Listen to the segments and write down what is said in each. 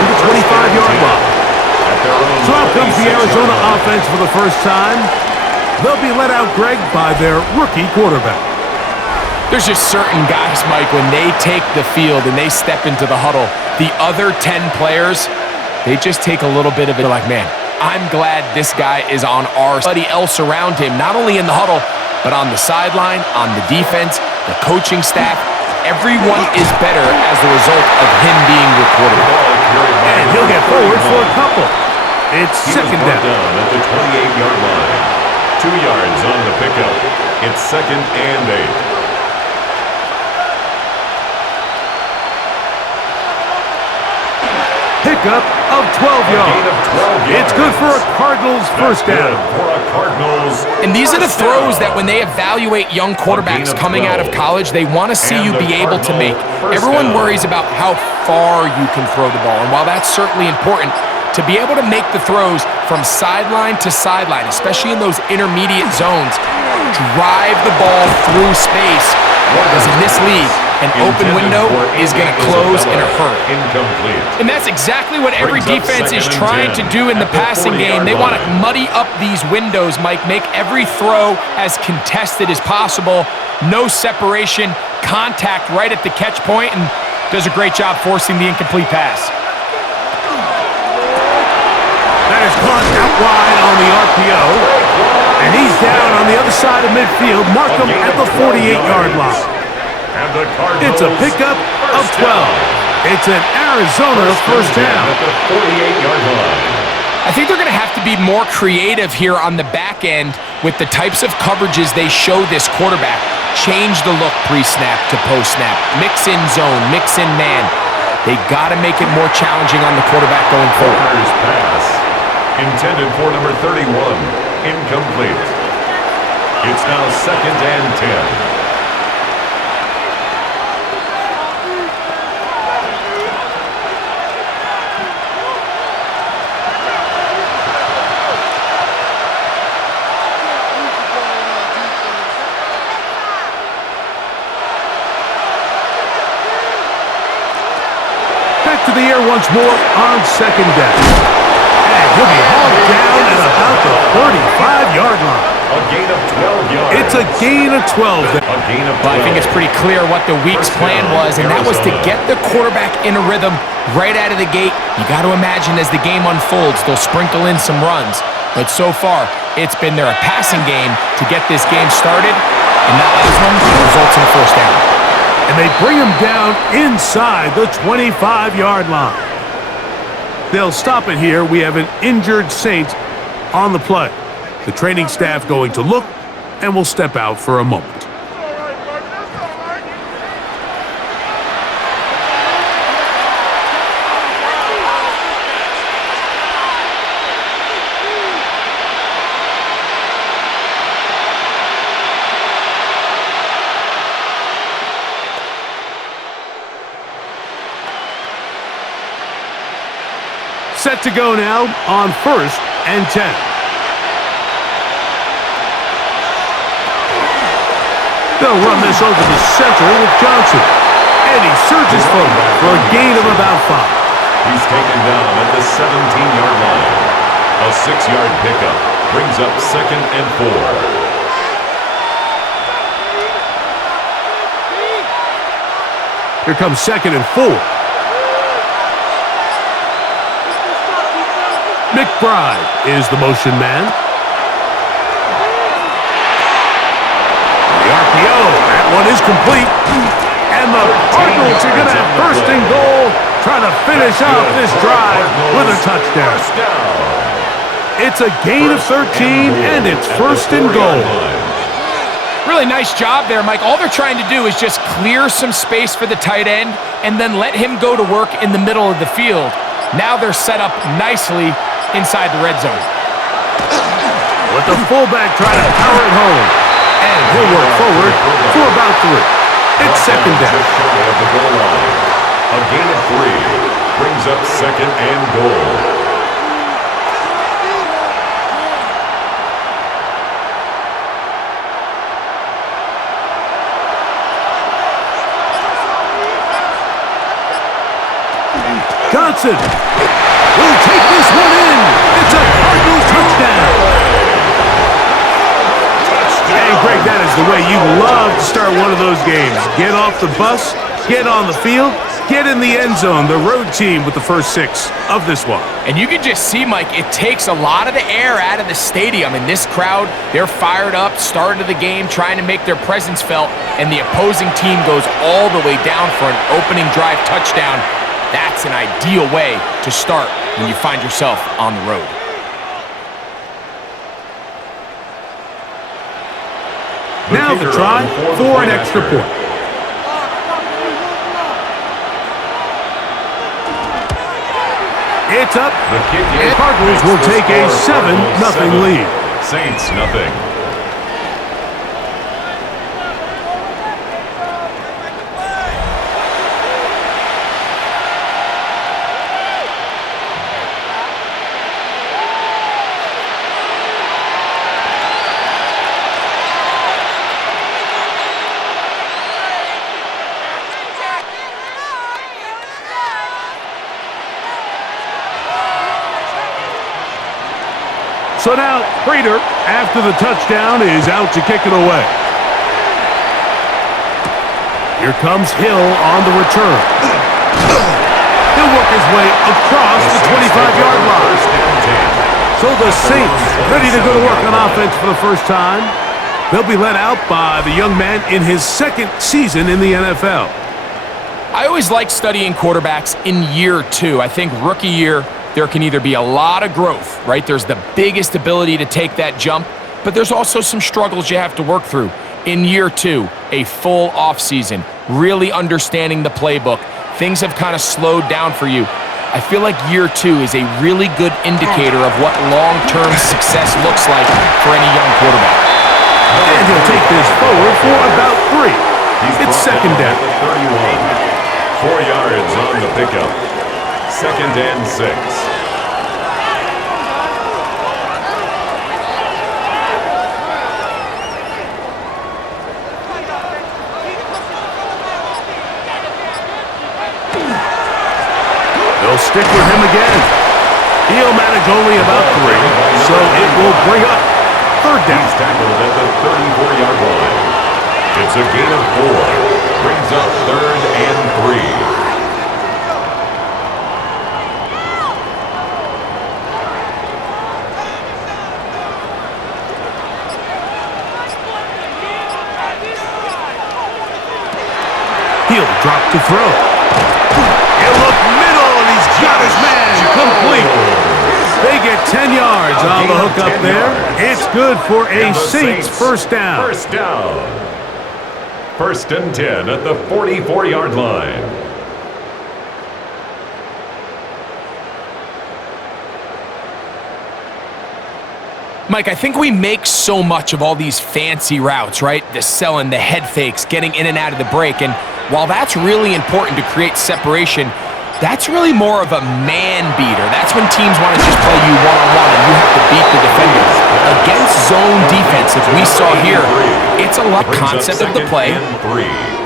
from the 25-yard line. So out comes the Arizona offense for the first time. They'll be let out, Greg, by their rookie quarterback. There's just certain guys, Mike, when they take the field and they step into the huddle, the other 10 players, they just take a little bit of it. They're like, man, I'm glad this guy is on our side. Everybody else around him, not only in the huddle, but on the sideline, on the defense, the coaching staff, everyone is better as the result of him being your quarterback. And he'll get forward for a couple. It's second down at the 28-yard line. 2 yards on the pickup. It's 2nd and 8. Pickup of 12 yards. It's good for a Cardinals first down. And these are the throws that when they evaluate young quarterbacks coming out of college, they want to see you be able to make. Everyone worries about how far you can throw the ball. And while that's certainly important, to be able to make the throws from sideline to sideline, especially in those intermediate zones, drive the ball through space, because in this league, an open window is going to close in a hurry. And that's exactly what every defense is trying to do in the passing game. They want to muddy up these windows, Mike, make every throw as contested as possible. No separation, contact right at the catch point, and does a great job forcing the incomplete pass. That is caught out wide on the RPO. And he's down on the other side of midfield. Mark him at the 48-yard line. It's a pickup of 12. It's an Arizona first down. At the 48-yard line. I think they're going to have to be more creative here on the back end with the types of coverages they show this quarterback. Change the look pre-snap to post-snap. Mix in zone, mix in man. They got to make it more challenging on the quarterback going forward. Pass intended for number 31. Incomplete. It's now 2nd and 10. Back to the air once more on second down. And he'll be hauled down at about the 35-yard line. A gain of 12 yards. It's a gain of 12. A gain of 12. Well, I think it's pretty clear what the week's plan was, and that was to get the quarterback in a rhythm right out of the gate. You got to imagine as the game unfolds, they'll sprinkle in some runs. But so far, it's been their passing game to get this game started, and that last one results in a first down. And they bring him down inside the 25-yard line. They'll stop it here. We have an injured Saint on the play. The training staff going to look, and will step out for a moment. Set to go now on 1st and 10. They'll run this over the center with Johnson. And he surges forward for a gain of about 5. He's taken down at the 17-yard line. A 6-yard pickup brings up 2nd and 4. Here comes 2nd and 4. McBride is the motion man. The RPO, that one is complete. And the Cardinals are going to have first and goal, trying to finish off this drive with a touchdown. It's a gain of 13, and it's first and goal. Really nice job there, Mike. All they're trying to do is just clear some space for the tight end and then let him go to work in the middle of the field. Now they're set up nicely inside the red zone. With the fullback trying to power it home. And he'll work forward for about 3. It's second down. A gain of 3 brings up 2nd and goal. Johnson will take this one in. It's a Cardinals touchdown. And Greg, that is the way you love to start one of those games. Get off the bus, get on the field, get in the end zone. The road team with the first 6 of this one. And you can just see, Mike, it takes a lot of the air out of the stadium. And this crowd, they're fired up, start of the game, trying to make their presence felt. And the opposing team goes all the way down for an opening drive touchdown. That's an ideal way to start when you find yourself on the road. Now the try for an extra point. It's up. The Cardinals will take a 7-0 lead. Saints nothing. So now, Prater, after the touchdown, is out to kick it away. Here comes Hill on the return. He'll work his way across the 25-yard line. So the Saints ready to go to work on offense for the first time. They'll be led out by the young man in his 2nd season in the NFL. I always like studying quarterbacks in year 2. I think rookie year, there can either be a lot of growth, right? There's the biggest ability to take that jump, but there's also some struggles you have to work through. In year 2, a full offseason, really understanding the playbook. Things have kind of slowed down for you. I feel like year 2 is a really good indicator of what long-term success looks like for any young quarterback. And he'll take this forward for about 3. It's 2nd down. 31. 4 yards on the pickup. 2nd and 6. They'll stick with him again. He'll manage only about 3, so it will bring up 3rd down. He's tackled at the 34-yard line. It's a gain of 4. Brings up 3rd and 3. He'll drop to throw. He'll look middle, and he's got his man complete. They get 10 yards on the hook up there. It's good for a Saints first down. First down. 1st and 10 at the 44-yard line. Mike, I think we make so much of all these fancy routes, right? The selling, the head fakes, getting in and out of the break. And while that's really important to create separation, that's really more of a man beater. That's when teams want to just play you one-on-one and you have to beat the defender. Against zone defense, as we saw here, it's a lot concept of the play,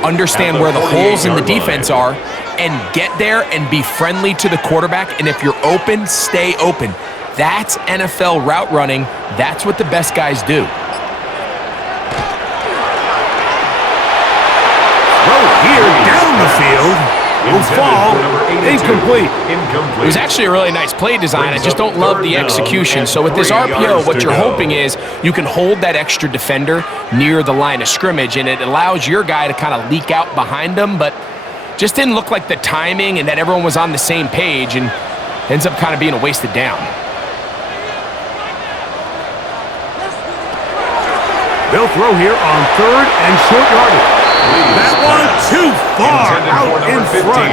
understand where the holes in the defense are, and get there and be friendly to the quarterback. And if you're open, stay open. That's NFL route running. That's what the best guys do. Throw here down the field. Will fall incomplete. It was actually a really nice play design. I just don't love the execution. So with this RPO, what you're hoping is you can hold that extra defender near the line of scrimmage, and it allows your guy to kind of leak out behind them, but just didn't look like the timing and that everyone was on the same page, and ends up kind of being a wasted down. They'll throw here on 3rd and short yardage. That one too far out in front.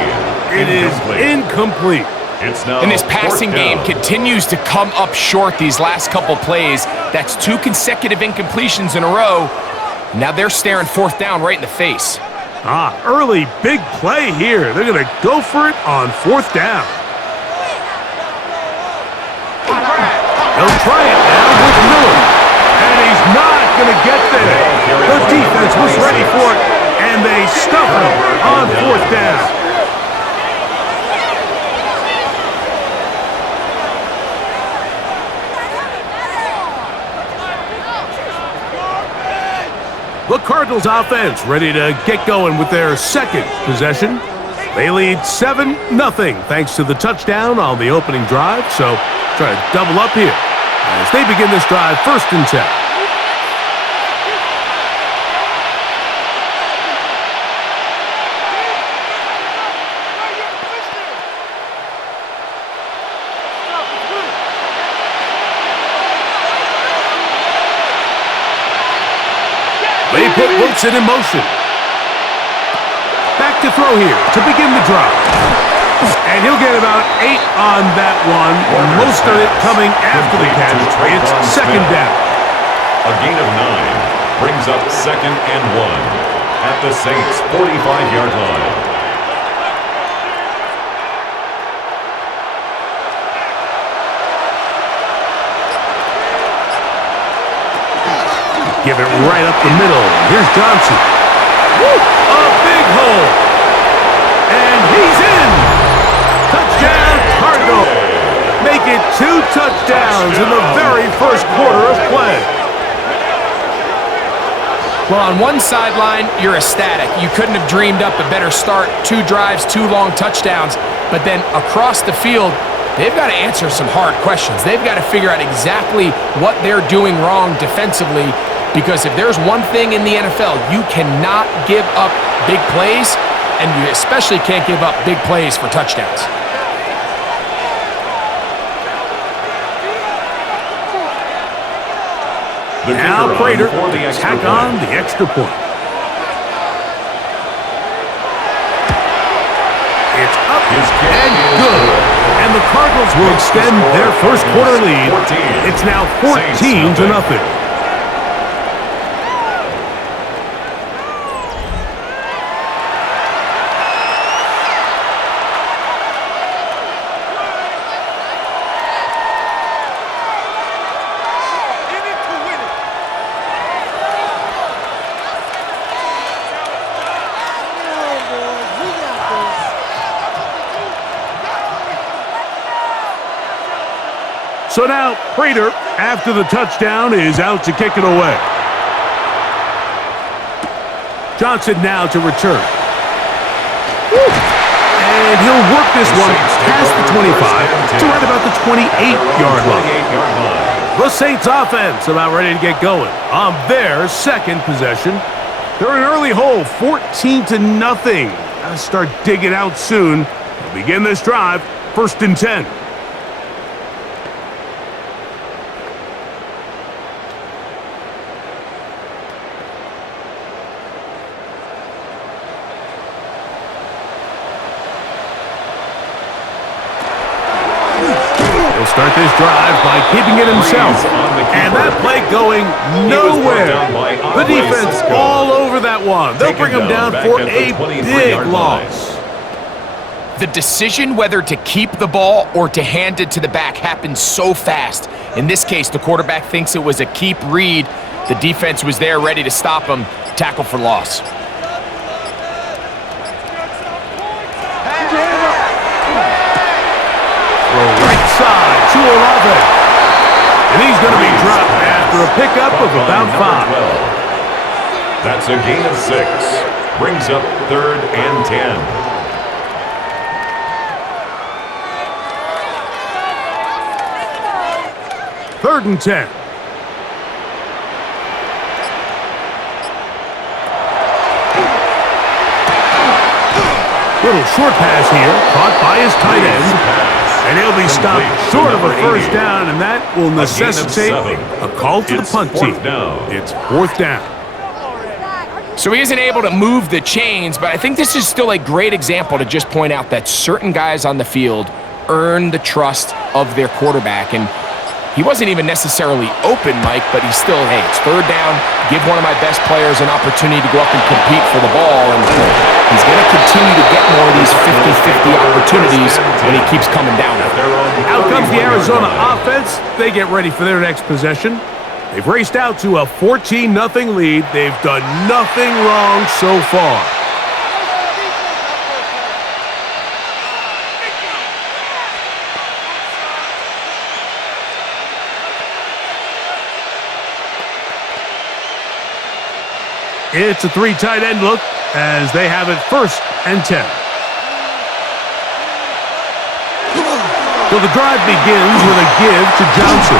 It is incomplete. And this passing game continues to come up short these last couple plays. That's 2 consecutive incompletions in a row. Now they're staring 4th down right in the face. Early big play here. They're going to go for it on 4th down. They'll try it now with Miller. And he's not going to get there. The defense was ready for it, and they stuff him on 4th down. The Cardinals offense ready to get going with their second possession. They lead 7-0 thanks to the touchdown on the opening drive. So try to double up here as they begin this drive 1st and 10. They put Wilson in motion. Back to throw here to begin the drive. And he'll get about 8 on that one. Most of it coming after the catch. It's 2nd down. A gain of 9 brings up 2nd and 1 at the Saints' 45-yard line. Give it right up the middle. Here's Johnson. A big hole. And he's in. Touchdown, Cardinals. Make it 2 touchdowns in the very first quarter of play. Well, on one sideline, you're ecstatic. You couldn't have dreamed up a better start. 2 drives, 2 long touchdowns. But then across the field, they've got to answer some hard questions. They've got to figure out exactly what they're doing wrong defensively. Because if there's one thing in the NFL, you cannot give up big plays, and you especially can't give up big plays for touchdowns. Now Prater tack on the extra point. It's up and good. And the Cardinals will extend their first quarter lead. It's now 14-0. So now, Prater, after the touchdown, is out to kick it away. Johnson now to return. And he'll work this one past the 25 to right about the 28-yard line. The Saints offense about ready to get going on their second possession. They're an early hole, 14-0. Gotta start digging out soon. They'll begin this drive, 1st and 10. Start this drive by keeping it himself. And that play going nowhere. The defense all over that one. They'll bring him down for a big loss. The decision whether to keep the ball or to hand it to the back happens so fast. In this case, the quarterback thinks it was a keep read. The defense was there ready to stop him. Tackle for loss. Right side to 11. And he's going to be dropped after a pickup of about 5. That's a gain of 6. Brings up 3rd and 10. Third and 10. Little short pass here, caught by his tight end. And he'll be stopped short of a first down, and that will necessitate a call to the punt team. It's 4th down. So he isn't able to move the chains, but I think this is still a great example to just point out that certain guys on the field earn the trust of their quarterback. And he wasn't even necessarily open, Mike, but he's still, hey, it's 3rd down. Give one of my best players an opportunity to go up and compete for the ball. And he's going to continue to get more of these 50-50 opportunities when he keeps coming down. Out comes the Arizona offense. They get ready for their next possession. They've raced out to a 14-0 lead. They've done nothing wrong so far. It's a 3 tight end look as they have it 1st and 10. So the drive begins with a give to Johnson.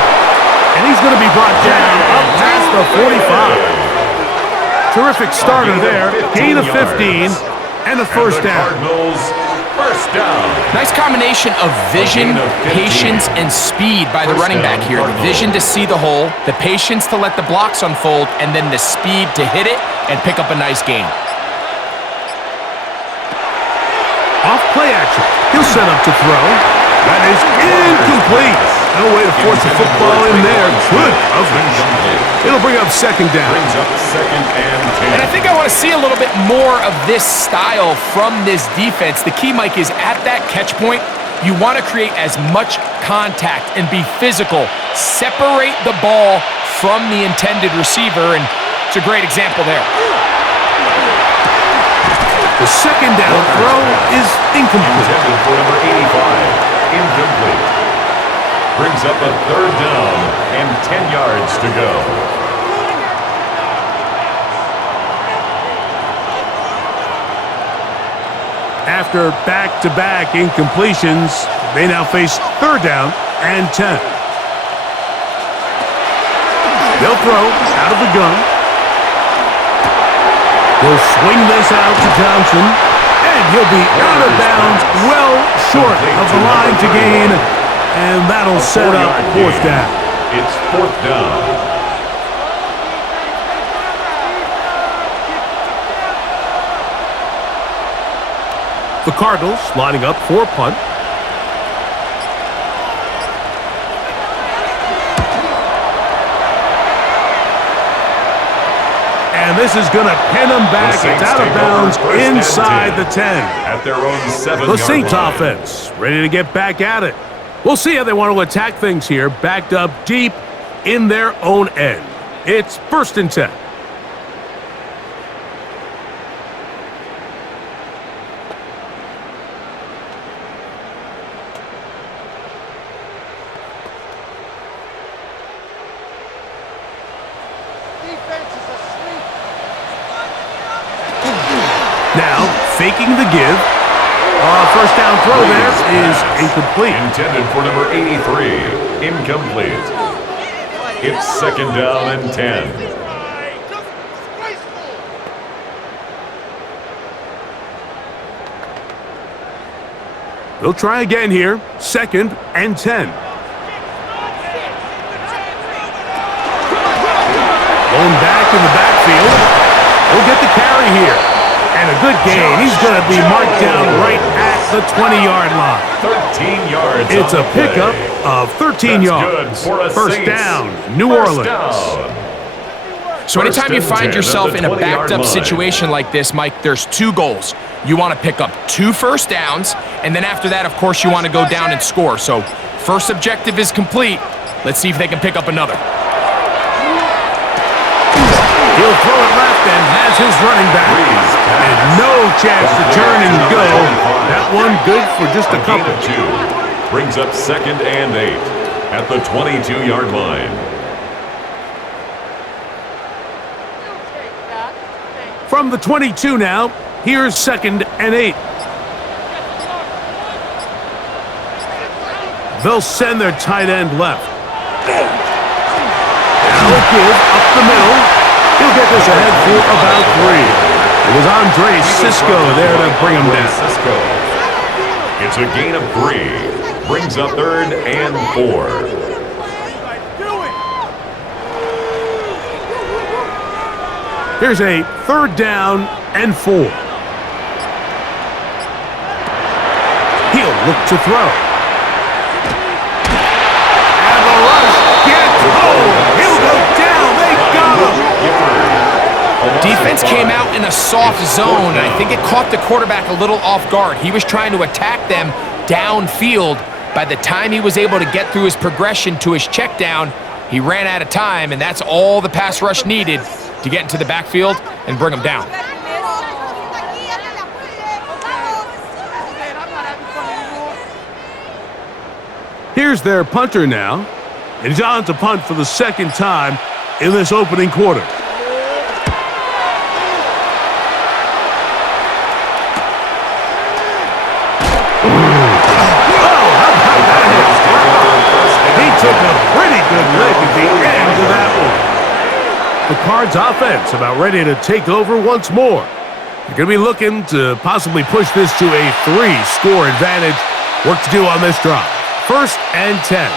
And he's going to be brought down up past the 45. Terrific starter there. Gain of 15 and a 1st down. Cardinals, 1st down. Nice combination of vision, patience, and speed by the running back here. The vision to see the hole, the patience to let the blocks unfold, and then the speed to hit it and pick up a nice gain. Off play action. He'll set up to throw. That is incomplete. No way to force the football in there. Good coverage. It'll bring up 2nd down. Brings up 2nd and 10. And I think I want to see a little bit more of this style from this defense. The key, Mike, is at that catch point, you want to create as much contact and be physical. Separate the ball from the intended receiver, and it's a great example there. The 2nd down throw is incomplete. Intended for number 85. Incomplete. Brings up a 3rd down and 10 yards to go. After back-to-back incompletions, they now face 3rd down and 10. They'll throw out of the gun. He'll swing this out to Johnson, and he'll be out of bounds, well short of the line to gain, and that'll set up 4th down. It's 4th down. The Cardinals lining up for a punt. And this is going to pin them back. It's out of bounds inside the 10. At their own 7-yard line. The Saints offense ready to get back at it. We'll see how they want to attack things here, backed up deep in their own end. It's 1st and 10. Now, faking the give. 1st down throw there is incomplete. Intended for number 83. Incomplete. It's 2nd down and 10. They'll try again here. 2nd and 10. Going back in the backfield. He'll get the carry here. And a good gain. He's going to be marked down right at the 20-yard line. 13 yards. It's a pickup of 13 yards. 1st down, New Orleans. So anytime you find yourself in a backed-up situation like this, Mike, there's 2 goals. You want to pick up 2 first downs, and then after that, of course, you want to go down and score. So first objective is complete. Let's see if they can pick up another. He'll throw it left and has his running back. And no chance to turn and go. That one good for just a couple. 2 brings up 2nd and 8 at the 22-yard line. From the 22 now, here's 2nd and 8. They'll send their tight end left. Now a give up the middle. He'll get this ahead for about 3. It was Andre Cisco there to bring him down. It's a gain of 3. Brings up 3rd and 4. Here's a 3rd down and 4. He'll look to throw. And the rush gets home. He'll go down. They got him. Defense came out in a soft zone, and I think it caught the quarterback a little off guard. He was trying to attack them downfield. By the time he was able to get through his progression to his check down, he ran out of time, and that's all the pass rush needed to get into the backfield and bring him down. Here's their punter now, and he's on to punt for the 2nd time in this opening quarter. Cards offense about ready to take over once more. You're going to be looking to possibly push this to a 3-score advantage. Work to do on this drive. 1st and 10.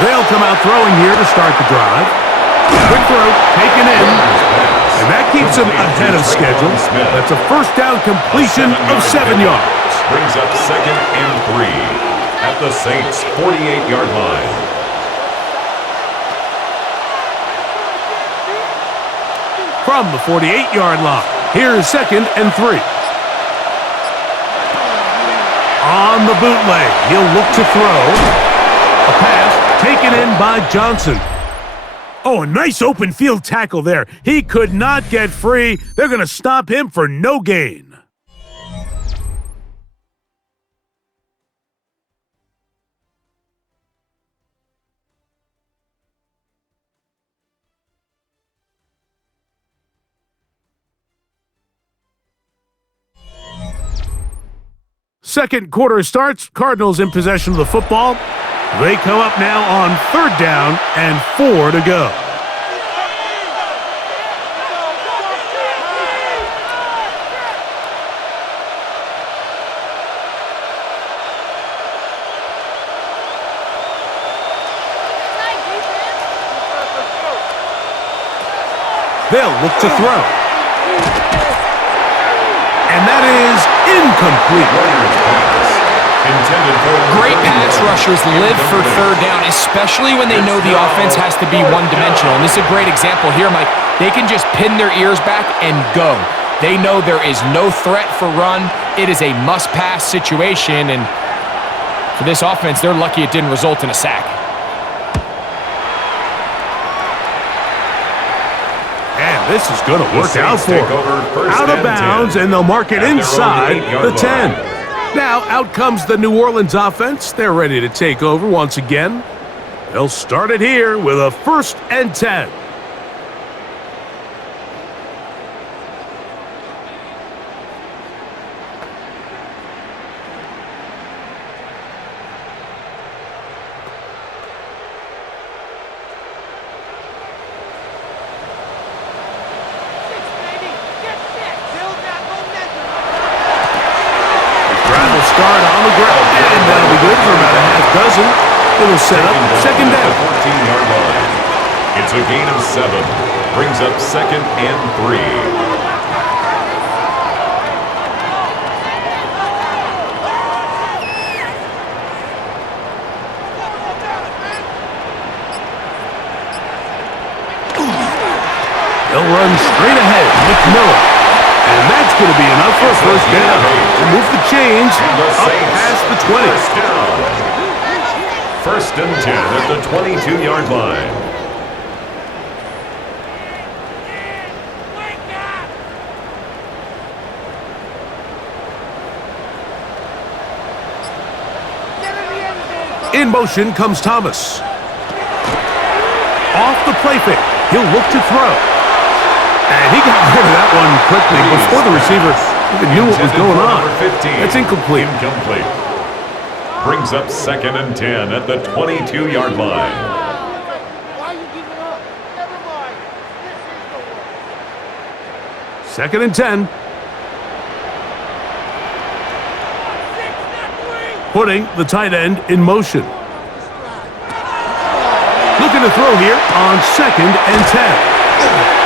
They'll come out throwing here to start the drive. Quick throw, taken in. And that keeps him ahead of schedule. That's a first down completion of 7 yards. Brings up 2nd and 3 at the Saints' 48-yard line. From the 48-yard line, here's 2nd and 3. On the bootleg, he'll look to throw. A pass taken in by Johnson. Oh, a nice open field tackle there. He could not get free. They're going to stop him for no gain. Second quarter starts. Cardinals in possession of the football. They come up now on 3rd down and 4 to go. They'll look to throw. And that is incomplete. Great pass rushers live for 3rd down, especially when they know the offense has to be one-dimensional. And this is a great example here, Mike. They can just pin their ears back and go. They know there is no threat for run. It is a must-pass situation, and for this offense, they're lucky it didn't result in a sack. And this is going to work out for them. Out of bounds, and they'll mark it inside the 10. Now, out comes the New Orleans offense. They're ready to take over once again. They'll start it here with a 1st and 10. Start on the ground, and that'll be good for about a half dozen. It'll set up 2nd down. 14-yard line. It's a gain of 7. Brings up 2nd and 3. They'll run straight ahead with Miller. And that's going to be enough for a 1st down. To move the chains up past the 20. 1st and 10 at the 22-yard line. In motion comes Thomas. Off the play fake. He'll look to throw. And he got rid of that one quickly before the receiver even knew what was going on. That's incomplete. Brings up 2nd and 10 at the 22-yard line. Why are you giving up? Never mind. This is the 2nd and 10. Putting the tight end in motion. Looking to throw here on 2nd and 10.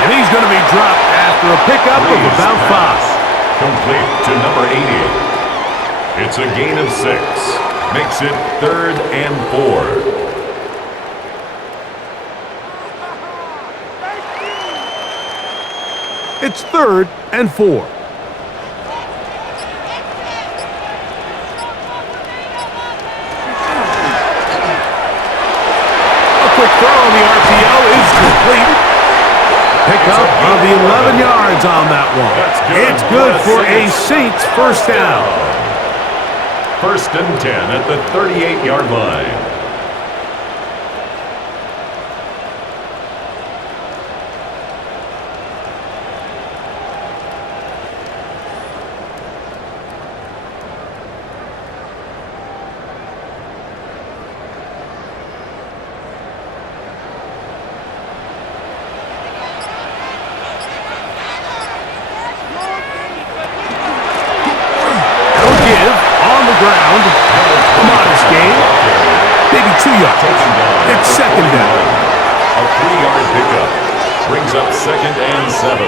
And he's going to be dropped after a pickup of about 5. Complete to number 80. It's a gain of 6. Makes it 3rd and 4. It's 3rd and 4. A quick throw on the RPO is complete. Pick up of the 11 yards on that one. It's good for a Saints 1st down. 1st and 10 at the 38-yard line. yards. It's second down. A 3-yard pickup brings up 2nd and 7.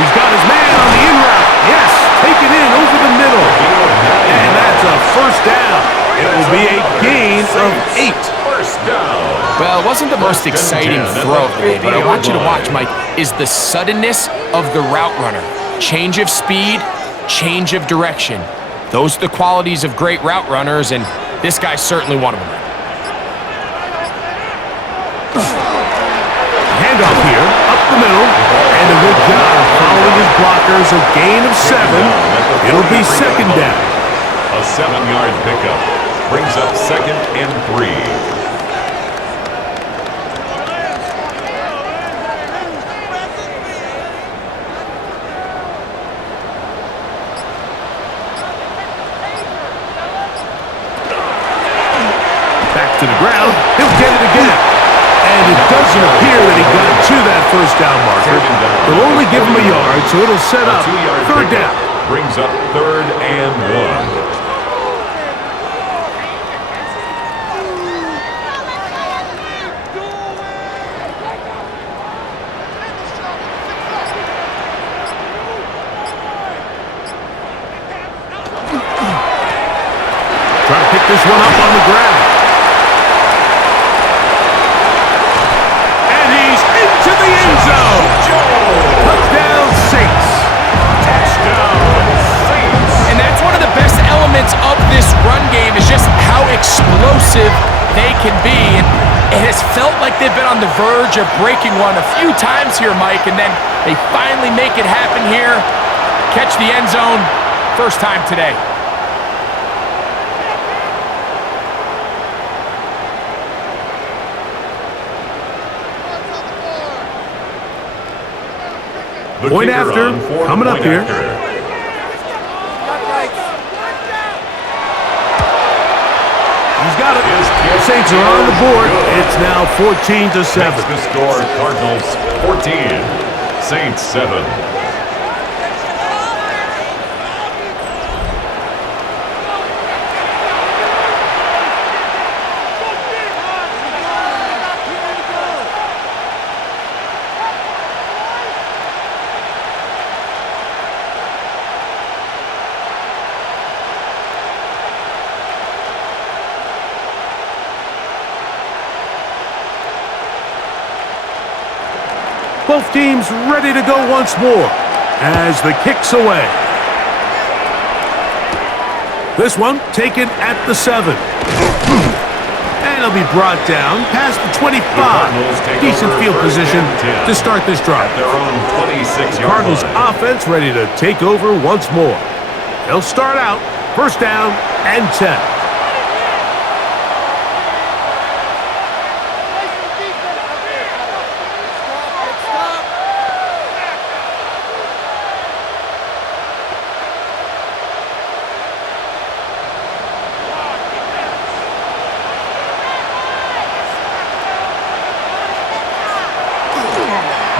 He's got his man on the in route. Yes, taken in over the middle. And that's a first down. It will be a gain of 8. First down. Well, it wasn't the most exciting throw of the day, but I want you to watch, Mike, is the suddenness of the route runner. Change of speed, change of direction. Those are the qualities of great route runners, and this guy's certainly one of them. Handoff here, up the middle, and a good job following his blockers. A gain of 7. It'll be second down. A 7-yard pickup brings up 2nd and 3. To the ground, he'll get it again. And it doesn't appear that he got to that first down marker. They'll only give him a yard, so it'll set up third down. Brings up 3rd and 1. Try to pick this one up on the ground. To the end zone. Touchdown, Saints. Touchdown, Saints. And that's one of the best elements of this run game is just how explosive they can be. And it has felt like they've been on the verge of breaking one a few times here, Mike, and then they finally make it happen here. Catch the end zone, first time today. Point after, coming up here. He's got it. The Saints are on the board. It's now 14-7. The score, Cardinals 14, Saints 7. Both teams ready to go once more as the kick's away. This one taken at the 7. And it'll be brought down past the 25. Decent field position to start this drive. Their own 26-yard Cardinals line. offense ready to take over once more. They'll start out first down and 10.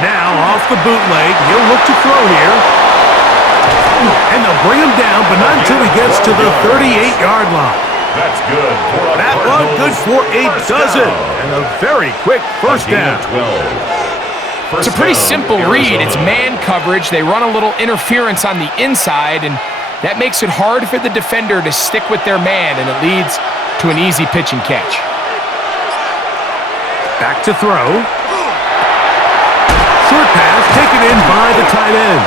Now off the bootleg, he'll look to throw here. And they'll bring him down, but not until he gets to the 38-yard line. That's good. That one good for a dozen. And a very quick first down. It's a pretty simple read. It's man coverage. They run a little interference on the inside, and that makes it hard for the defender to stick with their man, and it leads to an easy pitch and catch. Back to throw. Short pass taken in by the tight end.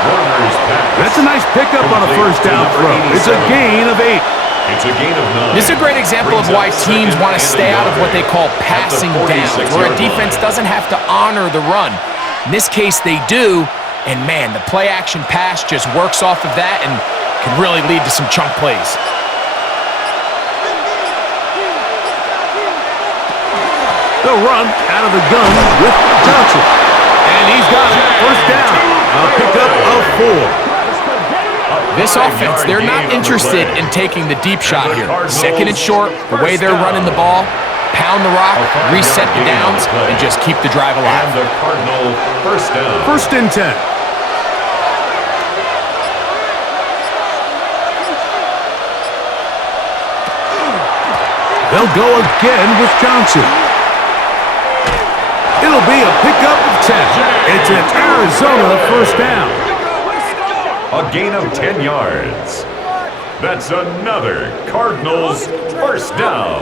That's a nice pickup on a first down throw. It's a gain of 8. It's a gain of 9. This is a great example of why teams want to stay out of what they call passing downs, where a defense doesn't have to honor the run. In this case, they do, and man, the play-action pass just works off of that and can really lead to some chunk plays. They'll run out of the gun with Johnson. And he's got it. First down. A pickup of 4. This offense, they're not interested in taking the deep shot here. Second and short, the way they're running the ball, pound the rock, reset the downs, and just keep the drive alive. And the Cardinal first down. 1st and 10. They'll go again with Johnson. It'll be a pickup of 10. It's an Arizona first down. A gain of 10 yards. That's another Cardinals first down.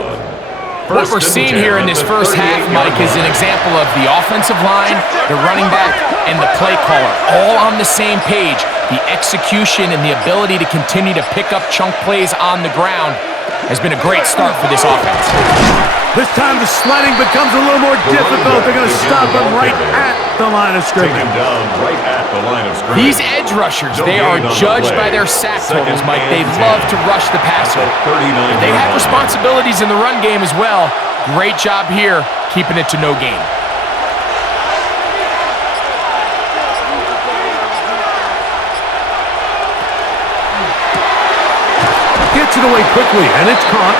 What we're seeing here in this first half, Mike, is an example of the offensive line, the running back, and the play caller all on the same page. The execution and the ability to continue to pick up chunk plays on the ground has been a great start for this offense. This time the sledding becomes a little more difficult. They're going to stop him right at the line of scrimmage. Taken down right at the line of scrimmage. These edge rushers, they are judged by their sack totals, Mike. They love to rush the passer. They have responsibilities in the run game as well. Great job here, keeping it to no gain. Gets it away quickly, and it's caught.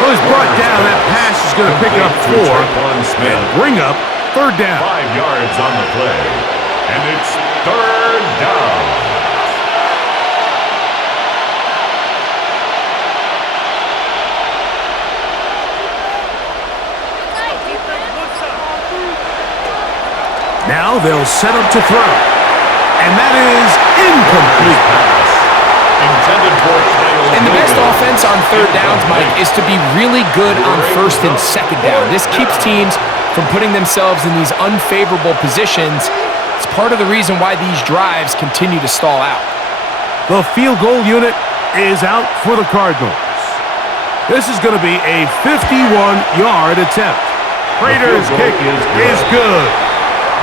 Well, it's brought down. That pass is going to pick up 4 and bring up 3rd down. 5 yards on the play, and it's 3rd down. Now they'll set up to throw, and that is incomplete. Intended for And the best offense on 3rd downs, Mike, is to be really good on 1st and 2nd down. This keeps teams from putting themselves in these unfavorable positions. It's part of the reason why these drives continue to stall out. The field goal unit is out for the Cardinals. This is going to be a 51-yard attempt. Raiders' kick is good.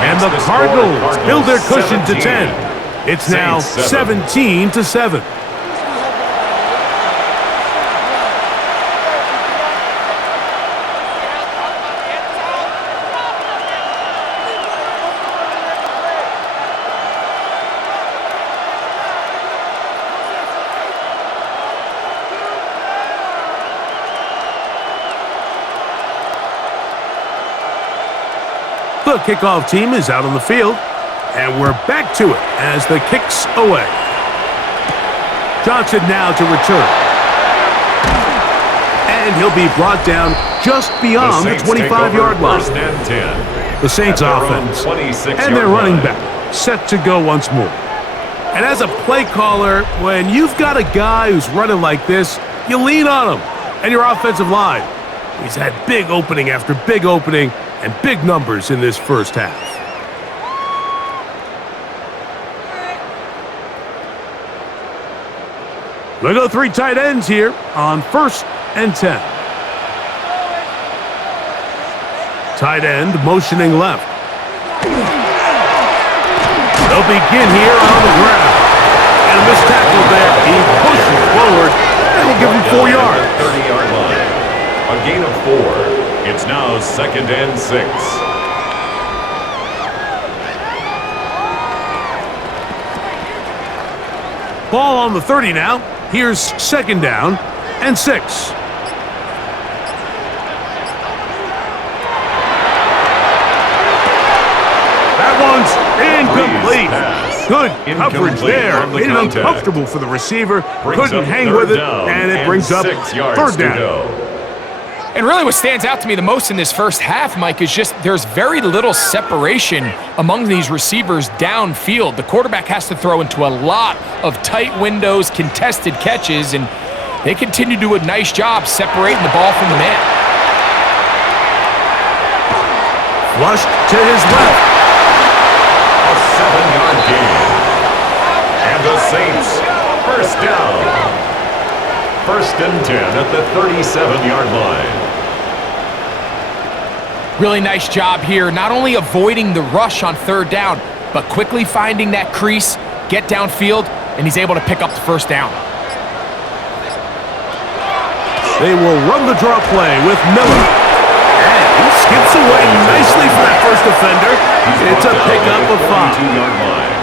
And the Cardinals build their cushion to 10. It's now 17-7. The kickoff team is out on the field, and we're back to it as the kick's away. Johnson now to return. And he'll be brought down just beyond the 25-yard line. The Saints offense and their running back set to go once more. And as a play caller, when you've got a guy who's running like this, you lean on him and your offensive line. He's had big opening after big opening and big numbers in this first half. We'll go 3 tight ends here on 1st and 10. Tight end motioning left. They'll begin here on the ground. And a missed tackle there. He pushes forward. That'll give him 4 yards. 30-yard line. A gain of 4. It's now 2nd and 6. Ball on the 30 now. Here's 2nd down and 6. That one's incomplete. Good coverage there. Made it uncomfortable for the receiver. Couldn't hang with it, and it brings up 3rd down. And really what stands out to me the most in this first half, Mike, is just there's very little separation among these receivers downfield. The quarterback has to throw into a lot of tight windows, contested catches, and they continue to do a nice job separating the ball from the man. Flushed to his left. A 7-yard gain. And the Saints first down. 1st and 10 at the 37-yard line. Really nice job here, not only avoiding the rush on 3rd down, but quickly finding that crease, get downfield, and he's able to pick up the 1st down. They will run the draw play with Miller. And he skips away nicely for that first defender. It's a pickup of 5. 22-yard line.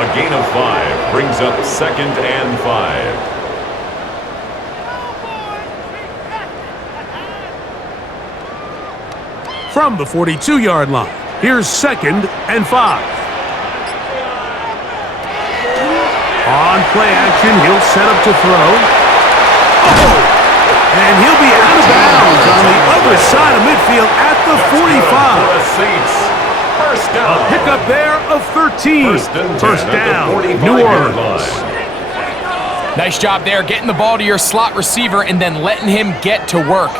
A gain of 5 brings up 2nd and 5. from the 42-yard line. Here's 2nd and 5. On play action, he'll set up to throw. Oh! And he'll be out of bounds on the other side of midfield at the 45. First down. A pickup there of 13. First down, New Orleans. Nice job there, getting the ball to your slot receiver and then letting him get to work.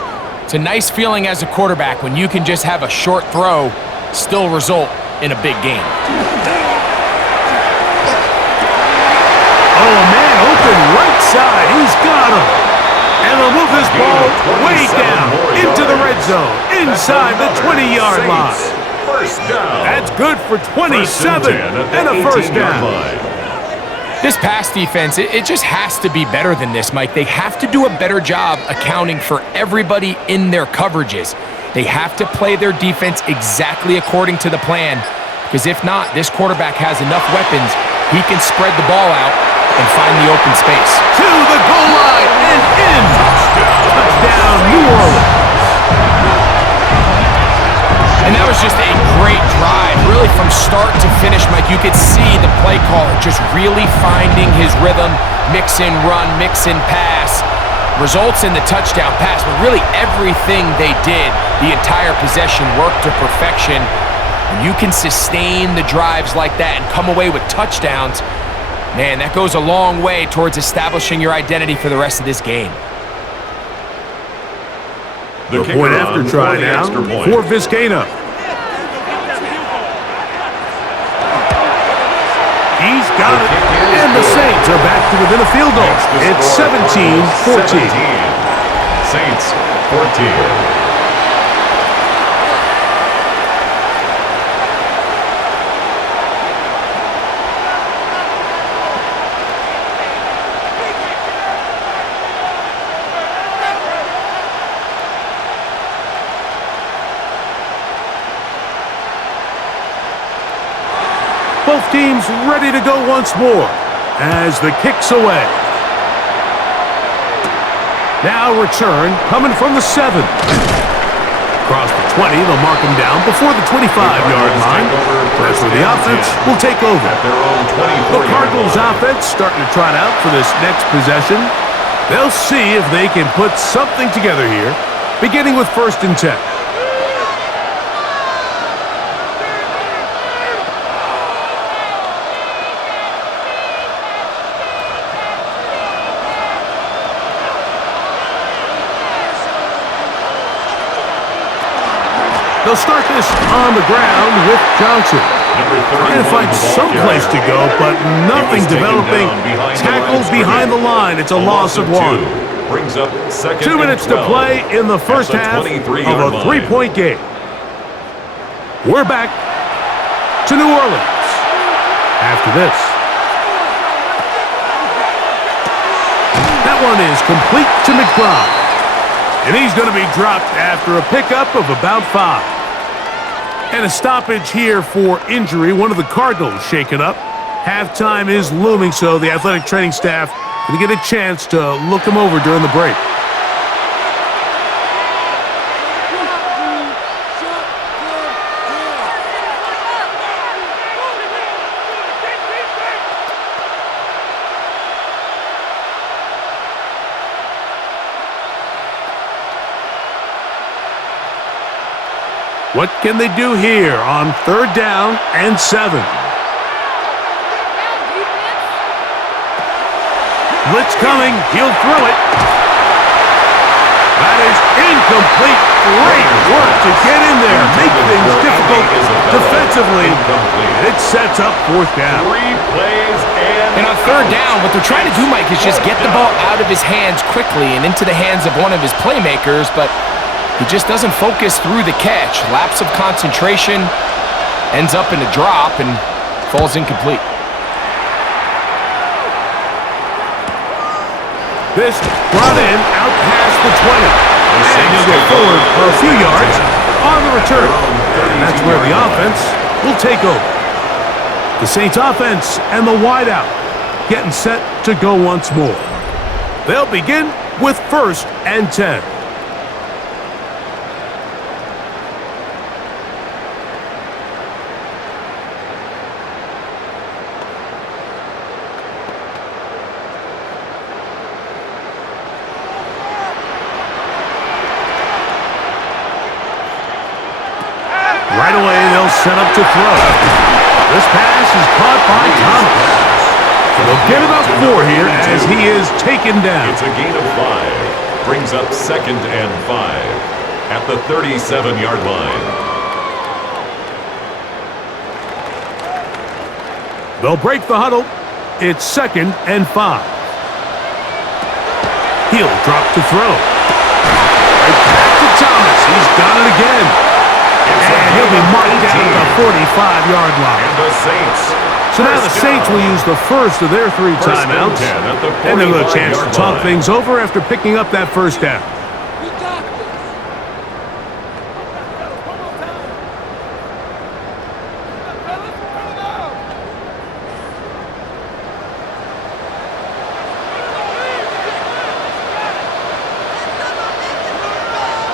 It's a nice feeling as a quarterback when you can just have a short throw still result in a big game. Oh, man, open right side. He's got him. And they'll move this ball way down into the red zone, inside the 20-yard line. First down. That's good for 27 and a first down. This pass defense, it just has to be better than this, Mike. They have to do a better job accounting for everybody in their coverages. They have to play their defense exactly according to the plan, because if not, this quarterback has enough weapons, he can spread the ball out and find the open space. To the goal line and in. Touchdown, New Orleans. And that was just a great drive, really from start to finish, Mike. You could see the play caller just really finding his rhythm, mix and run, mix and pass. Results in the touchdown pass, but really everything they did, the entire possession worked to perfection. When you can sustain the drives like that and come away with touchdowns, man, that goes a long way towards establishing your identity for the rest of this game. The point after try now for Vizcaino. He's got it, and the Saints are back to within a field goal. It's 17-14. Saints 14. Both teams ready to go once more as the kick's away. Now return coming from the 7. Across the 20, they'll mark him down before the 25-yard line. That's where the offense will take over. The Cardinals offense starting to trot out for this next possession. They'll see if they can put something together here, beginning with 1st and 10. They'll start this on the ground with Johnson. Trying to find some place to go, but nothing developing. Tackled behind the line. It's a loss of 1. Brings up 2 minutes to play in the first half of a 3-point game. We're back to New Orleans after this. That one is complete to McBride. And he's going to be dropped after a pickup of about 5. And a stoppage here for injury. One of the Cardinals shaken up. Halftime is looming, so the athletic training staff going to get a chance to look him over during the break. What can they do here on 3rd down and 7? Blitz coming. He'll throw it. That is incomplete. Great work to get in there. Make things difficult defensively. It sets up 4th down. 3 plays And on 3rd down, what they're trying to do, Mike, is just get the ball out of his hands quickly and into the hands of one of his playmakers, but he just doesn't focus through the catch. Lapse of concentration, ends up in a drop, and falls incomplete. This brought in out past the 20. And he'll go forward for a few yards on the return. And that's where the offense will take over. The Saints offense and the wideout getting set to go once more. They'll begin with 1st and 10. Right away, they'll set up to throw. This pass is caught by Thomas. They'll get about 4 here as he is taken down. It's a gain of 5. Brings up 2nd and 5 at the 37-yard line. They'll break the huddle. It's 2nd and 5. He'll drop to throw. Right back to Thomas. He's got it again. And he'll be marked down at the 45-yard line. And the Saints. So now the Saints will use the first of their 3 timeouts. And they'll have a chance to talk things over after picking up that first down.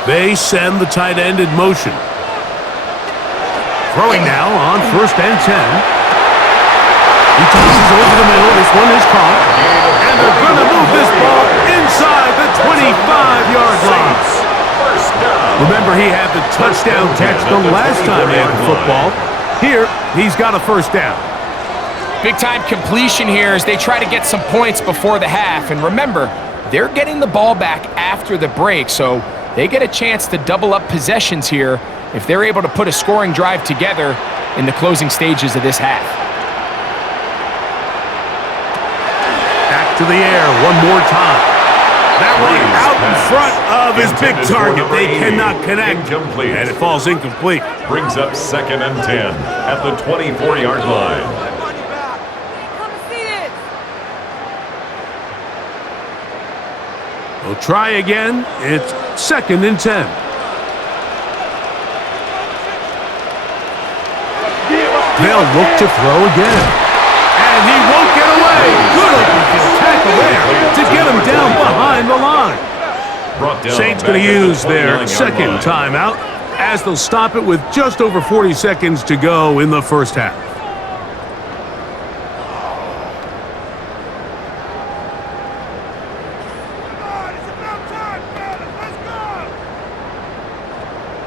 They send the tight end in motion. Throwing now on 1st and 10. He tosses over the middle. This one is caught. And they're going to move this ball inside the 25-yard line. Remember, he had the touchdown catch the last time they had the football. Here, he's got a first down. Big-time completion here as they try to get some points before the half. And remember, they're getting the ball back after the break, so they get a chance to double up possessions here if they're able to put a scoring drive together in the closing stages of this half. Back to the air one more time. That one out in front of his big target. They cannot connect, and it falls incomplete. Brings up 2nd and 10 at the 24-yard line. They'll try again. It's 2nd and 10. They'll look to throw again. And he won't get away. Good open field tackle there to get him down behind the line. Saints going to use their 2nd timeout as they'll stop it with just over 40 seconds to go in the first half.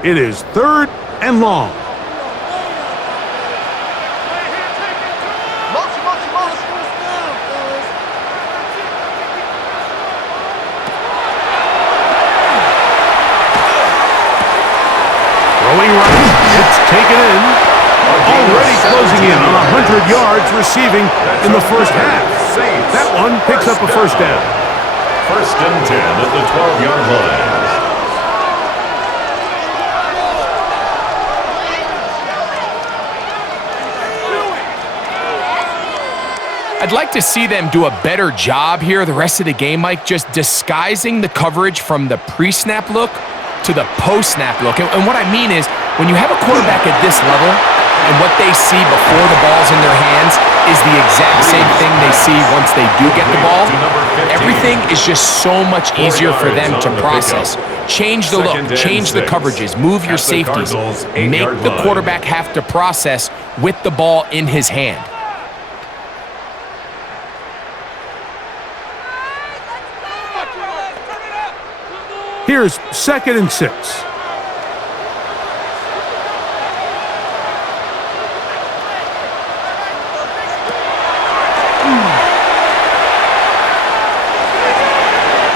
It is 3rd and long. Throwing right, it's taken in. Already closing in on 100 yards receiving in the first half. That one picks up a first down. 1st and 10 at the 12-yard line. I'd like to see them do a better job here the rest of the game, Mike, just disguising the coverage from the pre-snap look to the post-snap look. And what I mean is, when you have a quarterback at this level and what they see before the ball's in their hands is the exact same thing they see once they do get the ball, everything is just so much easier for them to process. Change the look, change the coverages, move your safeties, make the quarterback have to process with the ball in his hand. Here's 2nd and 6.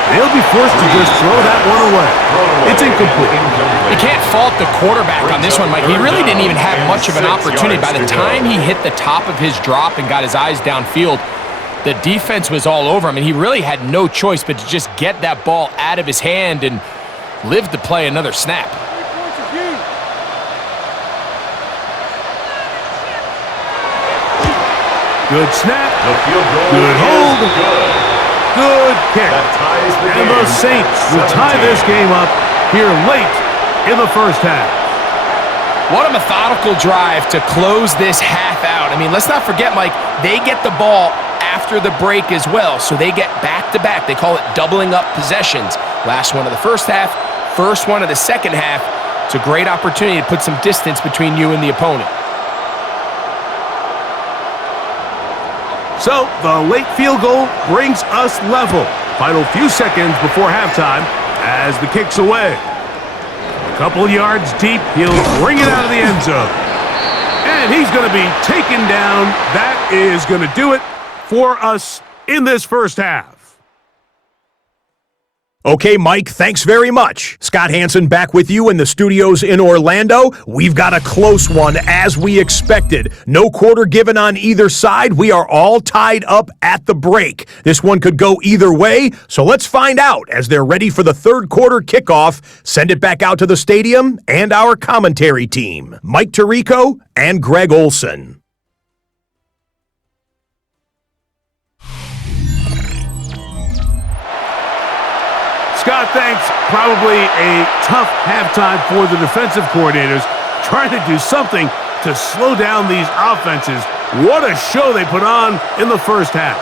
They'll be forced to just throw that one away. It's incomplete. You can't fault the quarterback on this one, Mike. He really didn't even have much of an opportunity. By the time he hit the top of his drop and got his eyes downfield, the defense was all over him, and he really had no choice but to just get that ball out of his hand and live to play another snap. Good snap. The field goal Good hold. Good kick. And the game. Saints will tie this game up here late in the first half. What a methodical drive to close this half out. I mean, let's not forget, Mike, they get the ball after the break as well, so they get back-to-back. They call it doubling up possessions. Last one of the first half, first one of the second half. It's a great opportunity to put some distance between you and the opponent. So the late field goal brings us level. Final few seconds before halftime as the kick's away. Couple yards deep, he'll bring it out of the end zone. And he's going to be taken down. That is going to do it for us in this first half. Okay, Mike, thanks very much. Scott Hansen back with you in the studios in Orlando. We've got a close one, as we expected. No quarter given on either side. We are all tied up at the break. This one could go either way, so let's find out as they're ready for the third quarter kickoff. Send it back out to the stadium and our commentary team, Mike Tirico and Greg Olson. Scott, thanks. Probably a tough halftime for the defensive coordinators, trying to do something to slow down these offenses. What a show they put on in the first half.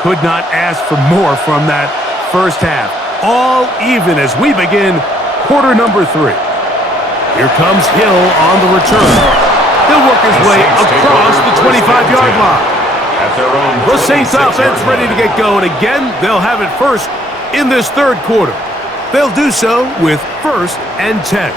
Could not ask for more from that first half. All even as we begin quarter number 3. Here comes Hill on the return. He'll work his way across the 25-yard line. The Saints offense ready to get going. Again, they'll have it first in this third quarter. They'll do so with 1st and 10.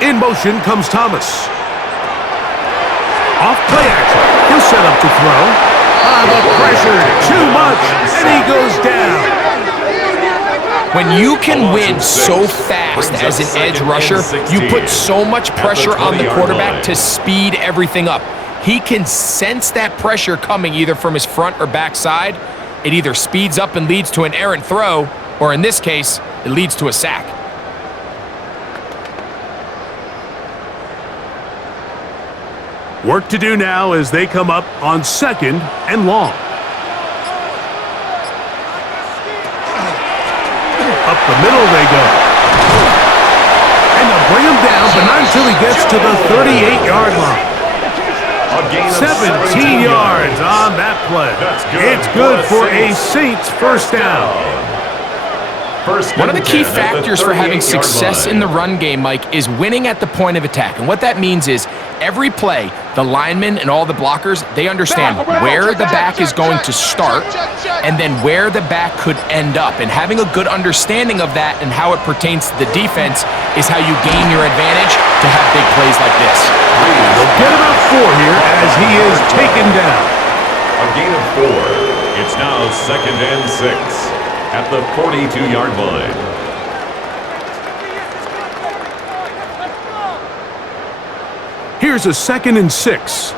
In motion comes Thomas. Off play action. He'll set up to throw. The pressure, too much, and he goes down. When you can win so fast as an edge rusher, you put so much pressure on the quarterback to speed everything up. He can sense that pressure coming either from his front or back side. It either speeds up and leads to an errant throw, or in this case, it leads to a sack. Work to do now as they come up on 2nd and long. Up the middle they go. And they'll bring him down, but not until he gets to the 38-yard line. 17 yards on that play. It's good for a Saints first down. One of the key factors for having success in the run game, Mike, is winning at the point of attack. And what that means is every play, the linemen and all the blockers, they understand where the back is going to start and then where the back could end up. And having a good understanding of that and how it pertains to the defense is how you gain your advantage to have big plays like this. They'll get about 4 here as he is taken down. A gain of 4. It's now 2nd and 6. At the 42-yard line. Here's a 2nd and 6.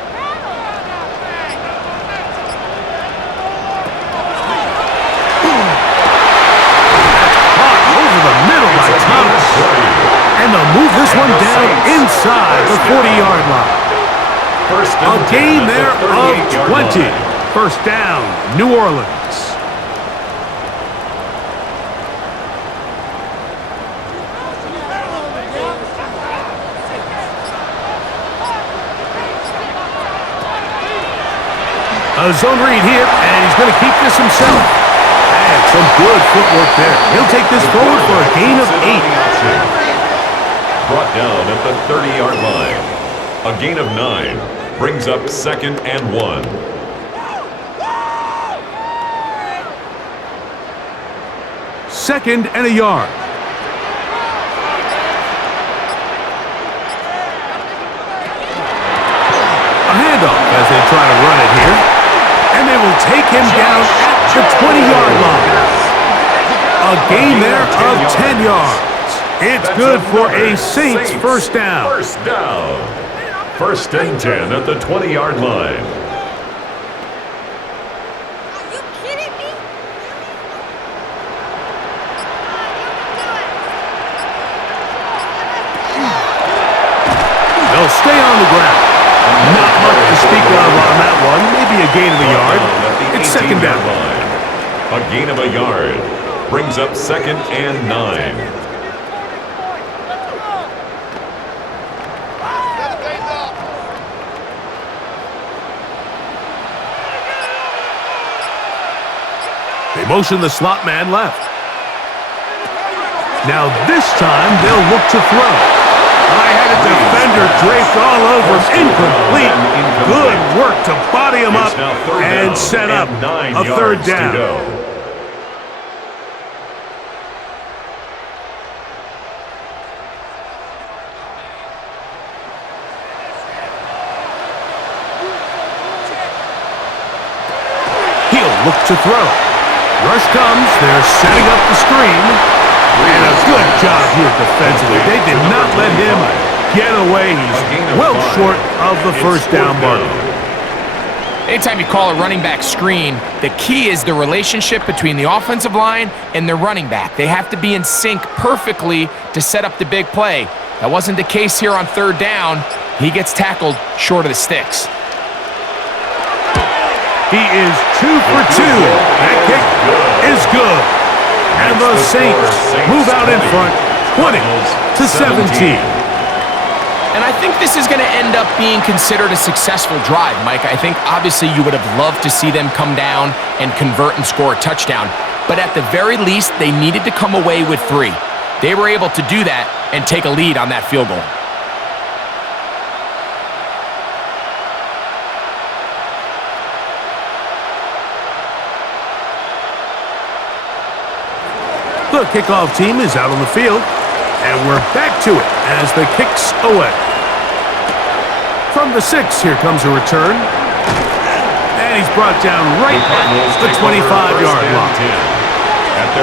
Caught over the middle by Thomas. And they'll move this one down inside the 40-yard line. A gain there of 20. First down, New Orleans. A zone read here, and he's going to keep this himself. And some good footwork there. He'll take this forward for a gain of 8. Brought down at the 30-yard line. A gain of 9 brings up 2nd and 1. Second and a yard. A handoff as they try to run it here. And they will take him down at the 20-yard line. A gain there of 10 yards. It's good for a Saints first down. First down. 1st and 10 at the 20-yard line. Are you kidding me? They'll stay on the ground. Not much to speak of on that one. Maybe a gain of a yard. It's 2nd down. A gain of a yard brings up 2nd and 9. motion the slot man left. Now this time they'll look to throw. I had a defender draped all over him. Incomplete. Good work to body him up and set up a third down. He'll look to throw. Rush comes. They're setting up the screen. And a good job here defensively. They did not let him get away. He's well short of the first down mark. Anytime you call a running back screen, the key is the relationship between the offensive line and their running back. They have to be in sync perfectly to set up the big play. That wasn't the case here on third down. He gets tackled short of the sticks. He is 2 for 2. That kick is good. And the Saints move out in front, 20-17. And I think this is going to end up being considered a successful drive, Mike. I think obviously you would have loved to see them come down and convert and score a touchdown. But at the very least, they needed to come away with 3. They were able to do that and take a lead on that field goal. The kickoff team is out on the field, and we're back to it as the kick's away. From the 6, here comes a return. And he's brought down right at the 25-yard line.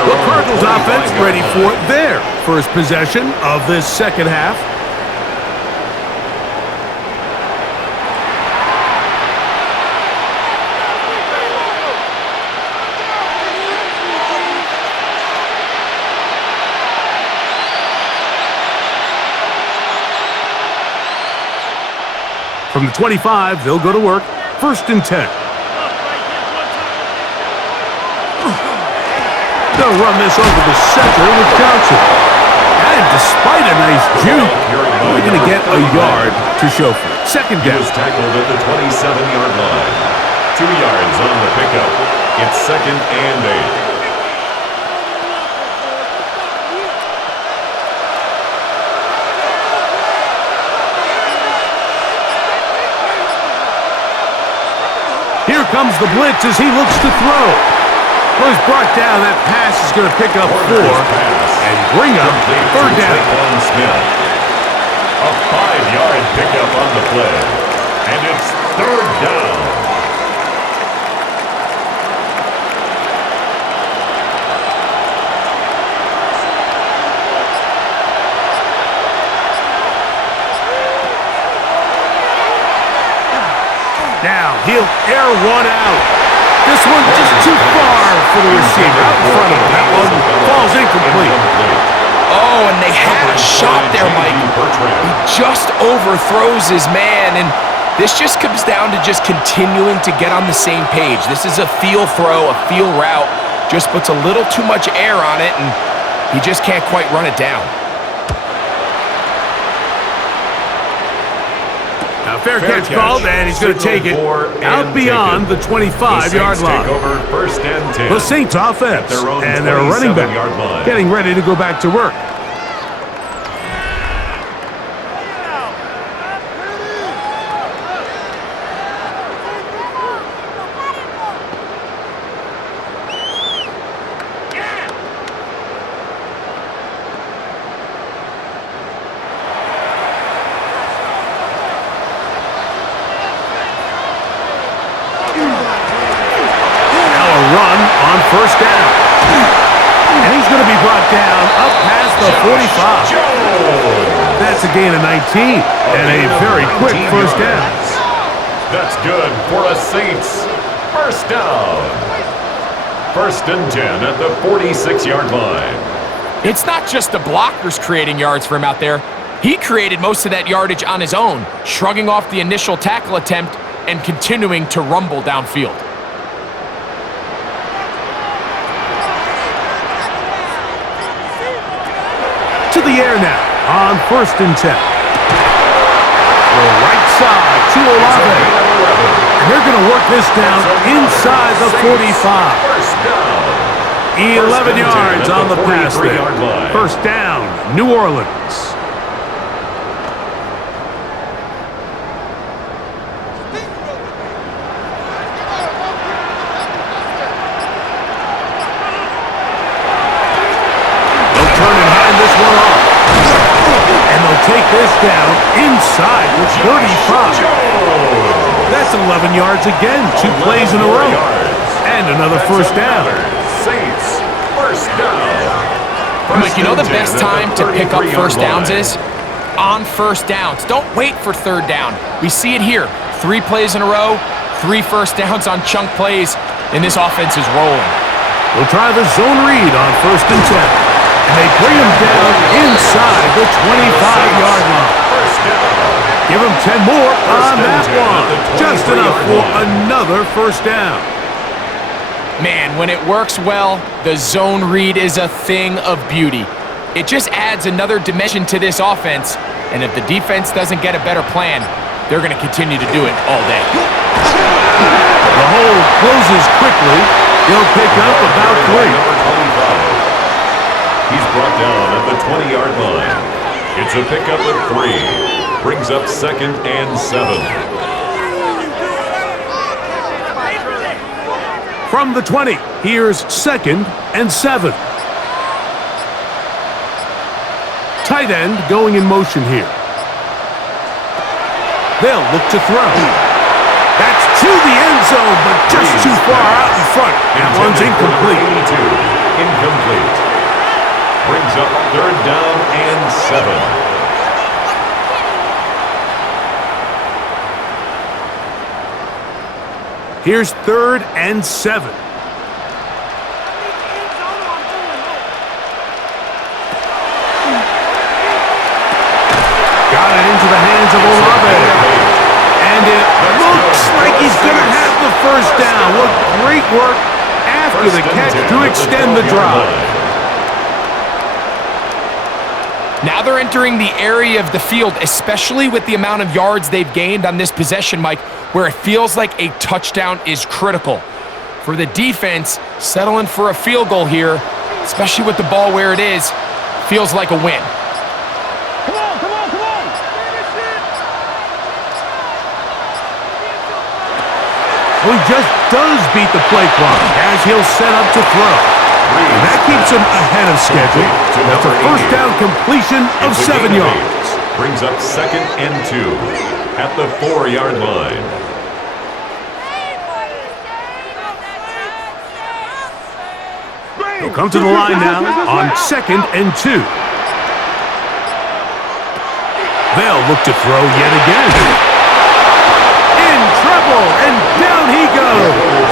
The Cardinals offense ready for their first possession of this second half. From the 25, they'll go to work. 1st and 10. They'll run this over the center with Johnson. And despite a nice juke, they're going to get a yard to show for it. 2nd down. He was tackled at the 27-yard line. 2 yards on the pickup. It's 2nd and 8. Here comes the blitz as he looks to throw. Well, he's brought down. That pass is going to pick up 4 and bring up 3rd down. A 5-yard pickup on the play. And it's 3rd down. Now he'll air one out. This one just too far for the receiver. Out in front of him. That one falls incomplete. Oh, and they had a shot there, Mike. He just overthrows his man, and this just comes down to just continuing to get on the same page. This is a feel throw, a feel route. Just puts a little too much air on it, and he just can't quite run it down. Now fair catch called, and he's going to take it out beyond the 25-yard line. First and 10. The Saints offense and their running back getting ready to go back to work. Run on 1st down. And he's going to be brought down up past the 45. That's a gain of 19 and a very quick 1st down. That's good for a Saints 1st down. 1st and 10 at the 46-yard line. It's not just the blockers creating yards for him out there. He created most of that yardage on his own, shrugging off the initial tackle attempt and continuing to rumble downfield. To the air now on 1st and 10. The right side to Olave. And they're going to work this down inside the 45. 1st down. 11 yards on the pass there. 43-yard line. First down, New Orleans. They'll turn and hand this one off. And they'll take this down inside with 35. That's 11 yards again, 2 plays in a row. And another first down. Saints, first down. Mike, you know the best time to pick up first downs is? On first downs. Don't wait for third down. We see it here. 3 plays in a row, 3 first downs on chunk plays, and this offense is rolling. We'll try the zone read on first and 10. And they bring him down inside the 25-yard line. First down. Give him 10 more on that one. Just enough for another first down. Man, when it works well, the zone read is a thing of beauty. It just adds another dimension to this offense, and if the defense doesn't get a better plan, they're going to continue to do it all day. The hole closes quickly. He'll pick up about 3. Number 25. He's brought down at the 20-yard line. It's a pickup of 3. Brings up 2nd and 7. From the 20, here's 2nd and 7. Tight end going in motion here. They'll look to throw. That's to the end zone, but just too far out in front. That one's incomplete. 82. Incomplete. Brings up 3rd down and 7. Here's 3rd and 7. Got it into the hands of Olave. And it looks like he's going to have the first down. What great work after the catch to extend the drive. Now they're entering the area of the field, especially with the amount of yards they've gained on this possession, Mike, where it feels like a touchdown is critical. For the defense, settling for a field goal here, especially with the ball where it is, feels like a win. Come on, come on, come on! Well, he just does beat the play clock as he'll set up to throw. And that keeps him ahead of schedule. That's a first down completion of 7 yards. Brings up 2nd and 2 at the 4-yard line. He'll come to the line now on 2nd and 2. They'll look to throw yet again. In trouble, and down he goes.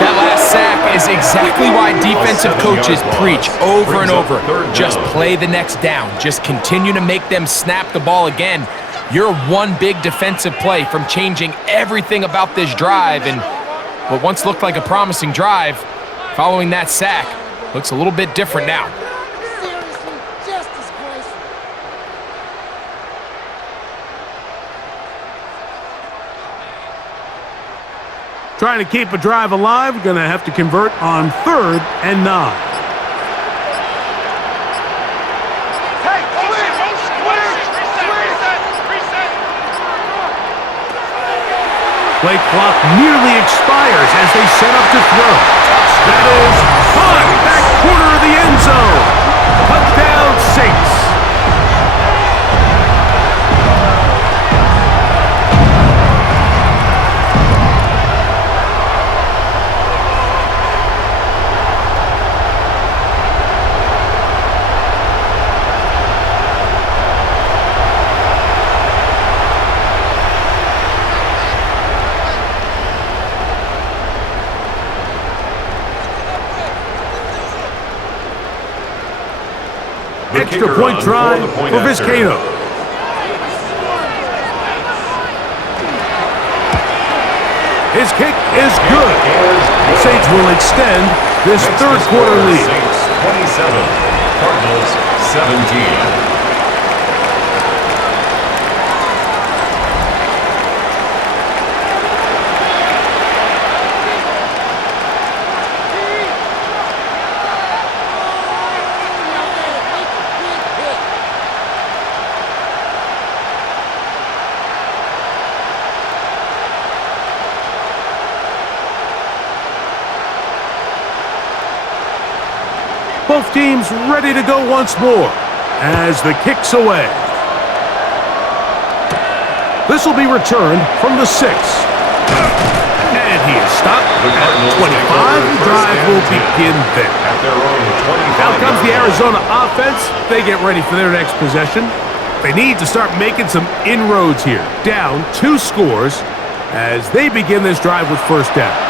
That last sack is exactly why defensive coaches preach over and over. Just play the next down. Just continue to make them snap the ball again. You're one big defensive play from changing everything about this drive, and what once looked like a promising drive, following that sack, looks a little bit different now. Seriously, just disgraceful. Trying to keep a drive alive, going to have to convert on 3rd and 9. Hey, reset. Play clock nearly expires as they set up to throw. That is caught back corner of the end zone. Touchdown, Saints. Extra point try for Vizcaino. His kick is good. Saints will extend this third quarter lead. Saints 27, Cardinals 17. is ready to go once more as the kick's away. This will be returned from the 6. And he is stopped at 25. The drive will begin there. Out comes the Arizona offense. They get ready for their next possession. They need to start making some inroads here. Down 2 scores as they begin this drive with first down.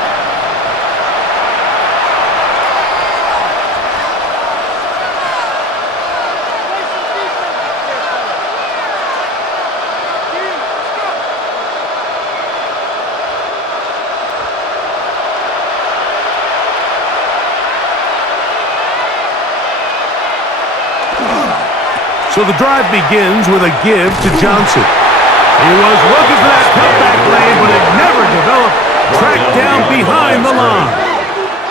So the drive begins with a give to Johnson. He was looking for that cutback lane, but it never developed. Tracked down behind the line.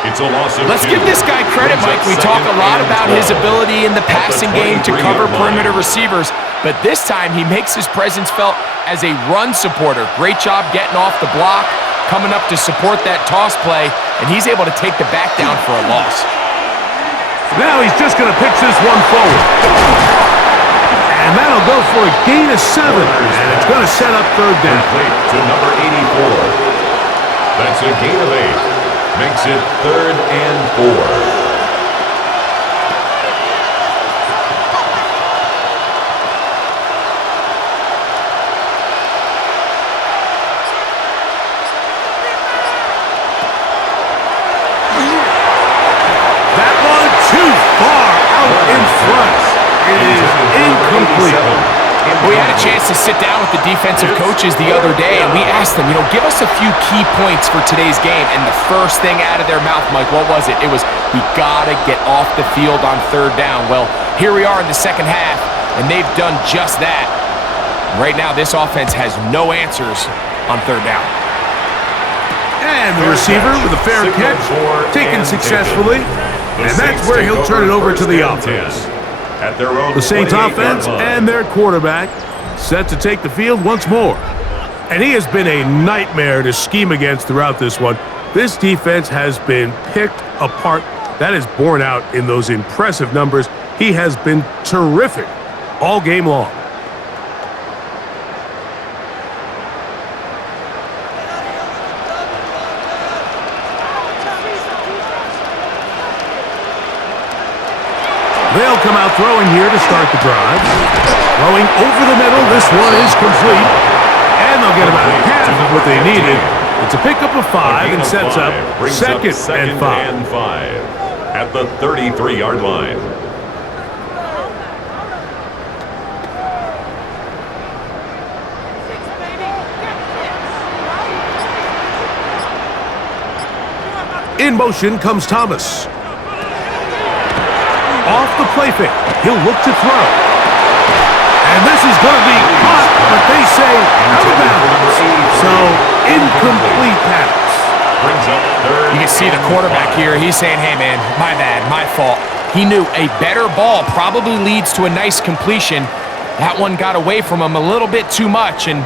It's a loss of Let's 2. give this guy credit, Mike. We talk a lot about his ability in the passing game to cover perimeter receivers, but this time he makes his presence felt as a run supporter. Great job getting off the block, coming up to support that toss play, and he's able to take the back down for a loss. Now he's just going to pitch this one forward. And that'll go for a gain of 7. And it's going to set up third down. To number 84. That's a gain of 8. Makes it 3rd and 4. We had a chance to sit down with the defensive coaches the other day, and we asked them, give us a few key points for today's game. And the first thing out of their mouth, Mike, what was it? It was, we got to get off the field on third down. Well, here we are in the second half, and they've done just that. Right now, this offense has no answers on third down. And the receiver with a fair catch, taken successfully. And that's where he'll turn it over to the offense. The Saints offense and their quarterback set to take the field once more. And he has been a nightmare to scheme against throughout this one. This defense has been picked apart. That is borne out in those impressive numbers. He has been terrific all game long. They'll come out throwing here to start the drive. Throwing over the middle. This one is complete. And they'll get about half of what they needed. It's a pickup of 5 and sets up second and 5. At the 33-yard line. In motion comes Thomas. Off the play fake. He'll look to throw. And this is going to be caught, but they say out of bounds. So, incomplete pass. You can see the quarterback here. He's saying, hey, man, my bad, my fault. He knew a better ball probably leads to a nice completion. That one got away from him a little bit too much and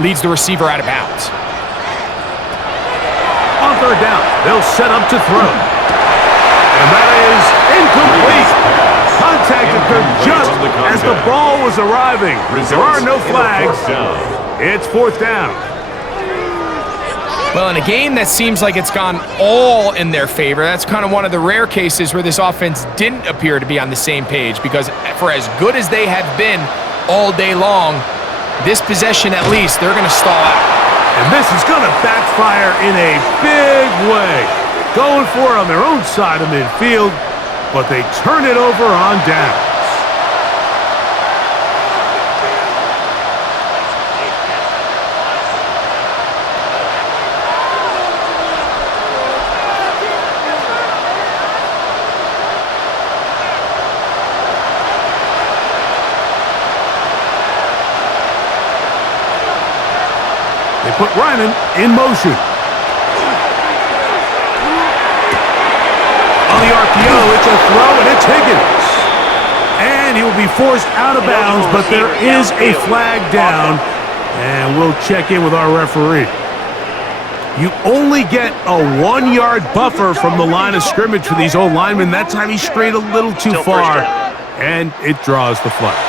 leads the receiver out of bounds. On third down, they'll set up to throw. And that is incomplete. Contact occurred just as the ball was arriving. There are no flags. It's fourth down. Well, in a game that seems like it's gone all in their favor, that's kind of one of the rare cases where this offense didn't appear to be on the same page, because for as good as they have been all day long, this possession at least, they're going to stall out. And this is going to backfire in a big way. Going for it on their own side of midfield, but they turn it over on downs. They put Ryman in motion. On the RPO, it's a throw, and it's Higgins. And he will be forced out of bounds, but there is a flag down, and we'll check in with our referee. You only get a 1-yard buffer from the line of scrimmage for these old linemen. That time he strayed a little too far, and it draws the flag.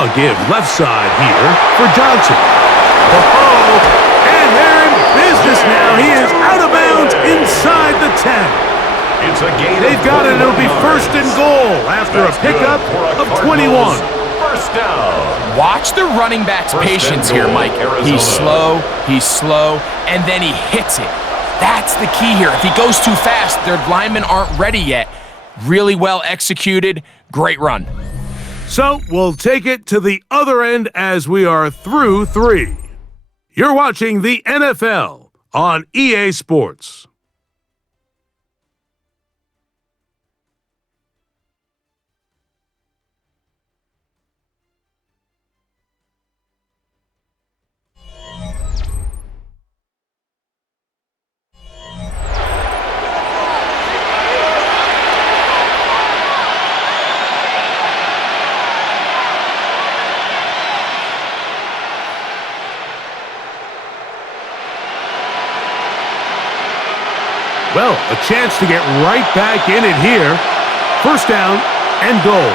A give left side here for Johnson. Oh, and they're in business now. He is out of bounds inside the 10. It's a gain. They've got it. It'll be first and goal after a pickup of 21. First down. Watch the running back's patience here, Mike. He's slow, and then he hits it. That's the key here. If he goes too fast, their linemen aren't ready yet. Really well executed. Great run. So we'll take it to the other end as we are through 3. You're watching the NFL on EA Sports. Well, a chance to get right back in it here. First down and goal.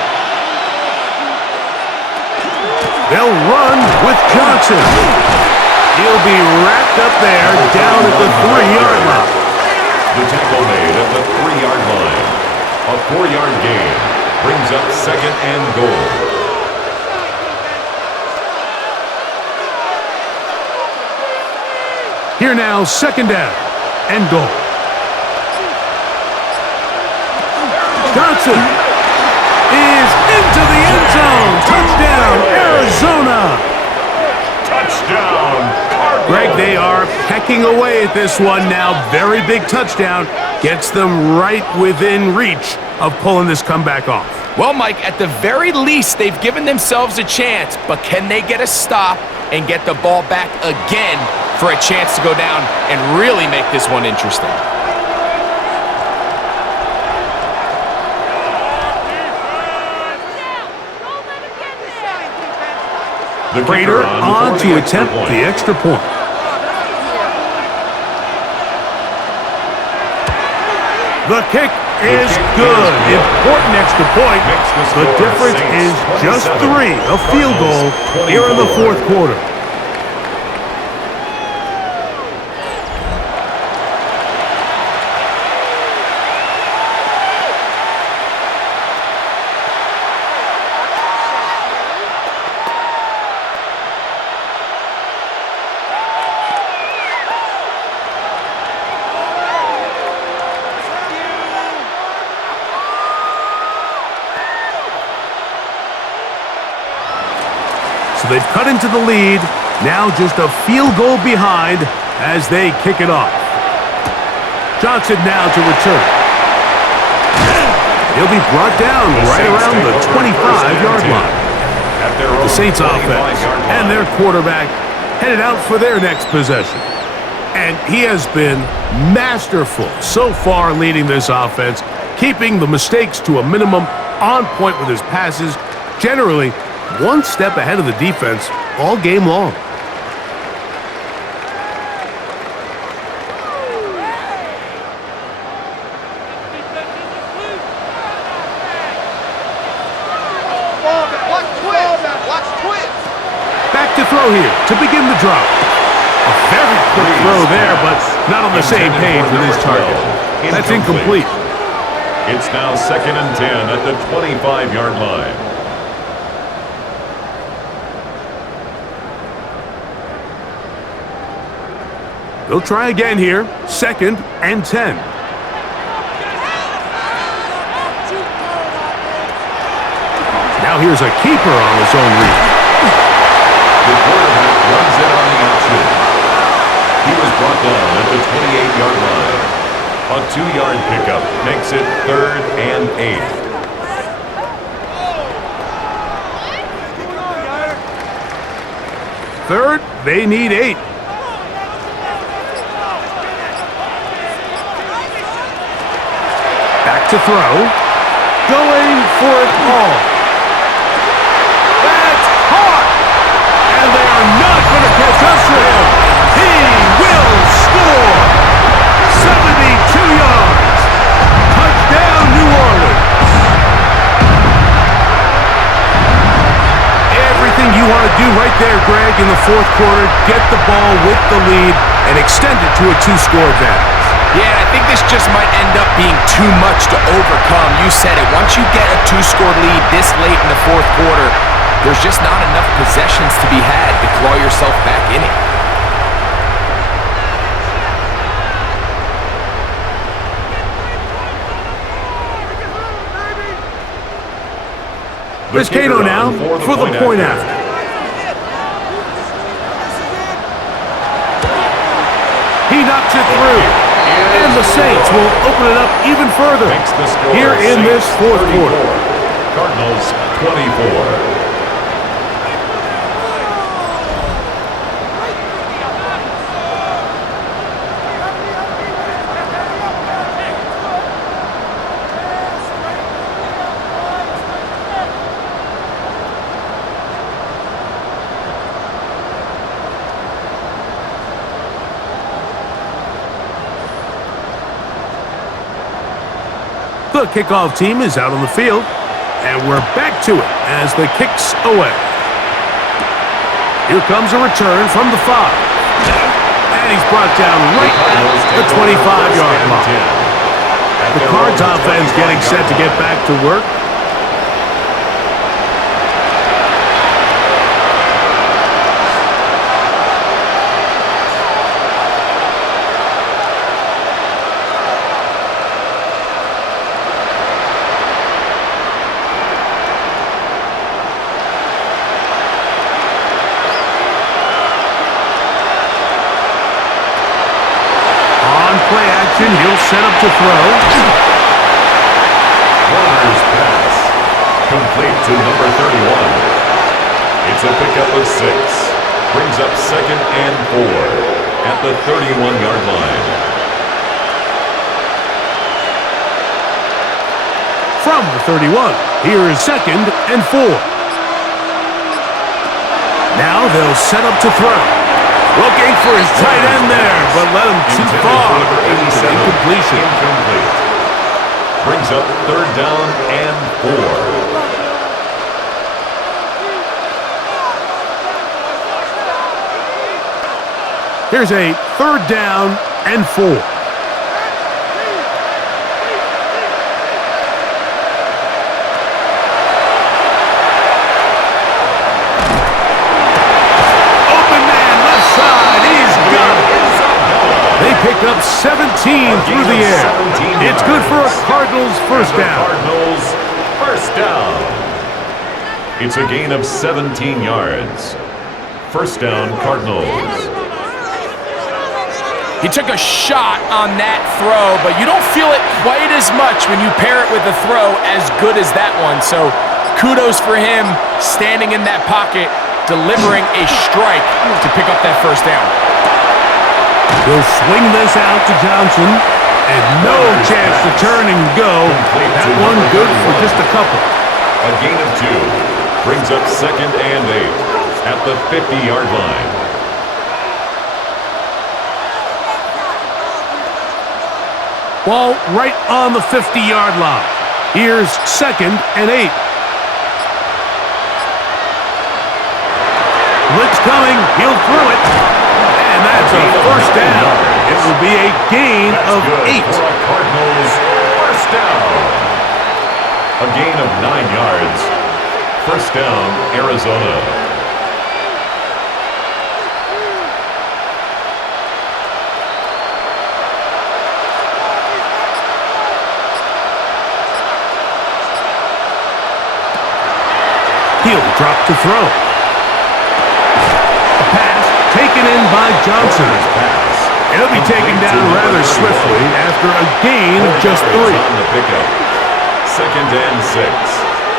They'll run with Johnson. He'll be wrapped up there down at the 3-yard line. The tackle made at the 3-yard line. A 4-yard gain brings up second and goal. Here now, second down and goal. Johnson is into the end zone. Touchdown, Arizona. Touchdown, Cardinals. Greg, they are pecking away at this one now. Very big touchdown. Gets them right within reach of pulling this comeback off. Well, Mike, at the very least, they've given themselves a chance, but can they get a stop and get the ball back again for a chance to go down and really make this one interesting? Prater on to attempt the extra point. The kick is good. Important extra point. The difference is just 3. A field goal here in the fourth quarter. So they've cut into the lead, now just a field goal behind as they kick it off. Johnson now to return. He'll be brought down right around the 25-yard line. The Saints offense and their quarterback headed out for their next possession. And he has been masterful so far leading this offense, keeping the mistakes to a minimum, on point with his passes, generally one step ahead of the defense all game long. Back to throw here to begin the drop. A very quick throw there, but not on the same page with his target. That's incomplete. It's now second and 10 at the 25-yard line. They'll try again here. Second and 10. Now here's a keeper on his own read. The quarterback runs it on the option. He was brought down at the 28-yard line. A 2-yard pickup makes it 3rd and 8. Third, they need 8. Back to throw. Going for it all. That's caught! And they are not going to catch up to him. He will score! 72 yards. Touchdown, New Orleans. Everything you want to do right there, Greg, in the fourth quarter, get the ball with the lead and extend it to a 2-score advantage. Yeah, I think this just might end up being too much to overcome. You said it. Once you get a 2-score lead this late in the fourth quarter, there's just not enough possessions to be had to claw yourself back in it. Here's Cato now for the point after. He knocks it through. And the Saints will open it up even further here in this fourth quarter. Cardinals 24. The kickoff team is out on the field, and we're back to it as the kick's away. Here comes a return from the 5. And he's brought down right at the 25-yard line. The Cards offense getting set to get back to work. He'll set up to throw. Warner's pass. Complete to number 31. It's a pickup of 6. Brings up 2nd and 4 at the 31-yard line. From the 31, here is 2nd and 4. Now they'll set up to throw. Looking for his tight end there, but let him too far. Incompletion. Incomplete. Brings up 3rd down and 4. Here's a 3rd down and 4. Pick up 17 through the air. It's good for a Cardinals first down. Cardinals first down. It's a gain of 17 yards. First down, Cardinals. He took a shot on that throw, but you don't feel it quite as much when you pair it with a throw as good as that one. So kudos for him standing in that pocket, delivering a strike to pick up that first down. He'll swing this out to Johnson, and no chance to turn and go. That one good for just a couple. A gain of 2. Brings up 2nd and 8 at the 50-yard line. Ball right on the 50-yard line. Here's 2nd and 8. Blitz coming. He'll throw it. And that's a first down. It will be a gain of 8. Cardinals first down. A gain of 9 yards. First down, Arizona. He'll drop to throw. A pass taken in by Johnson. It'll be taken down rather swiftly after a gain of just 3. On the pickup. 2nd and 6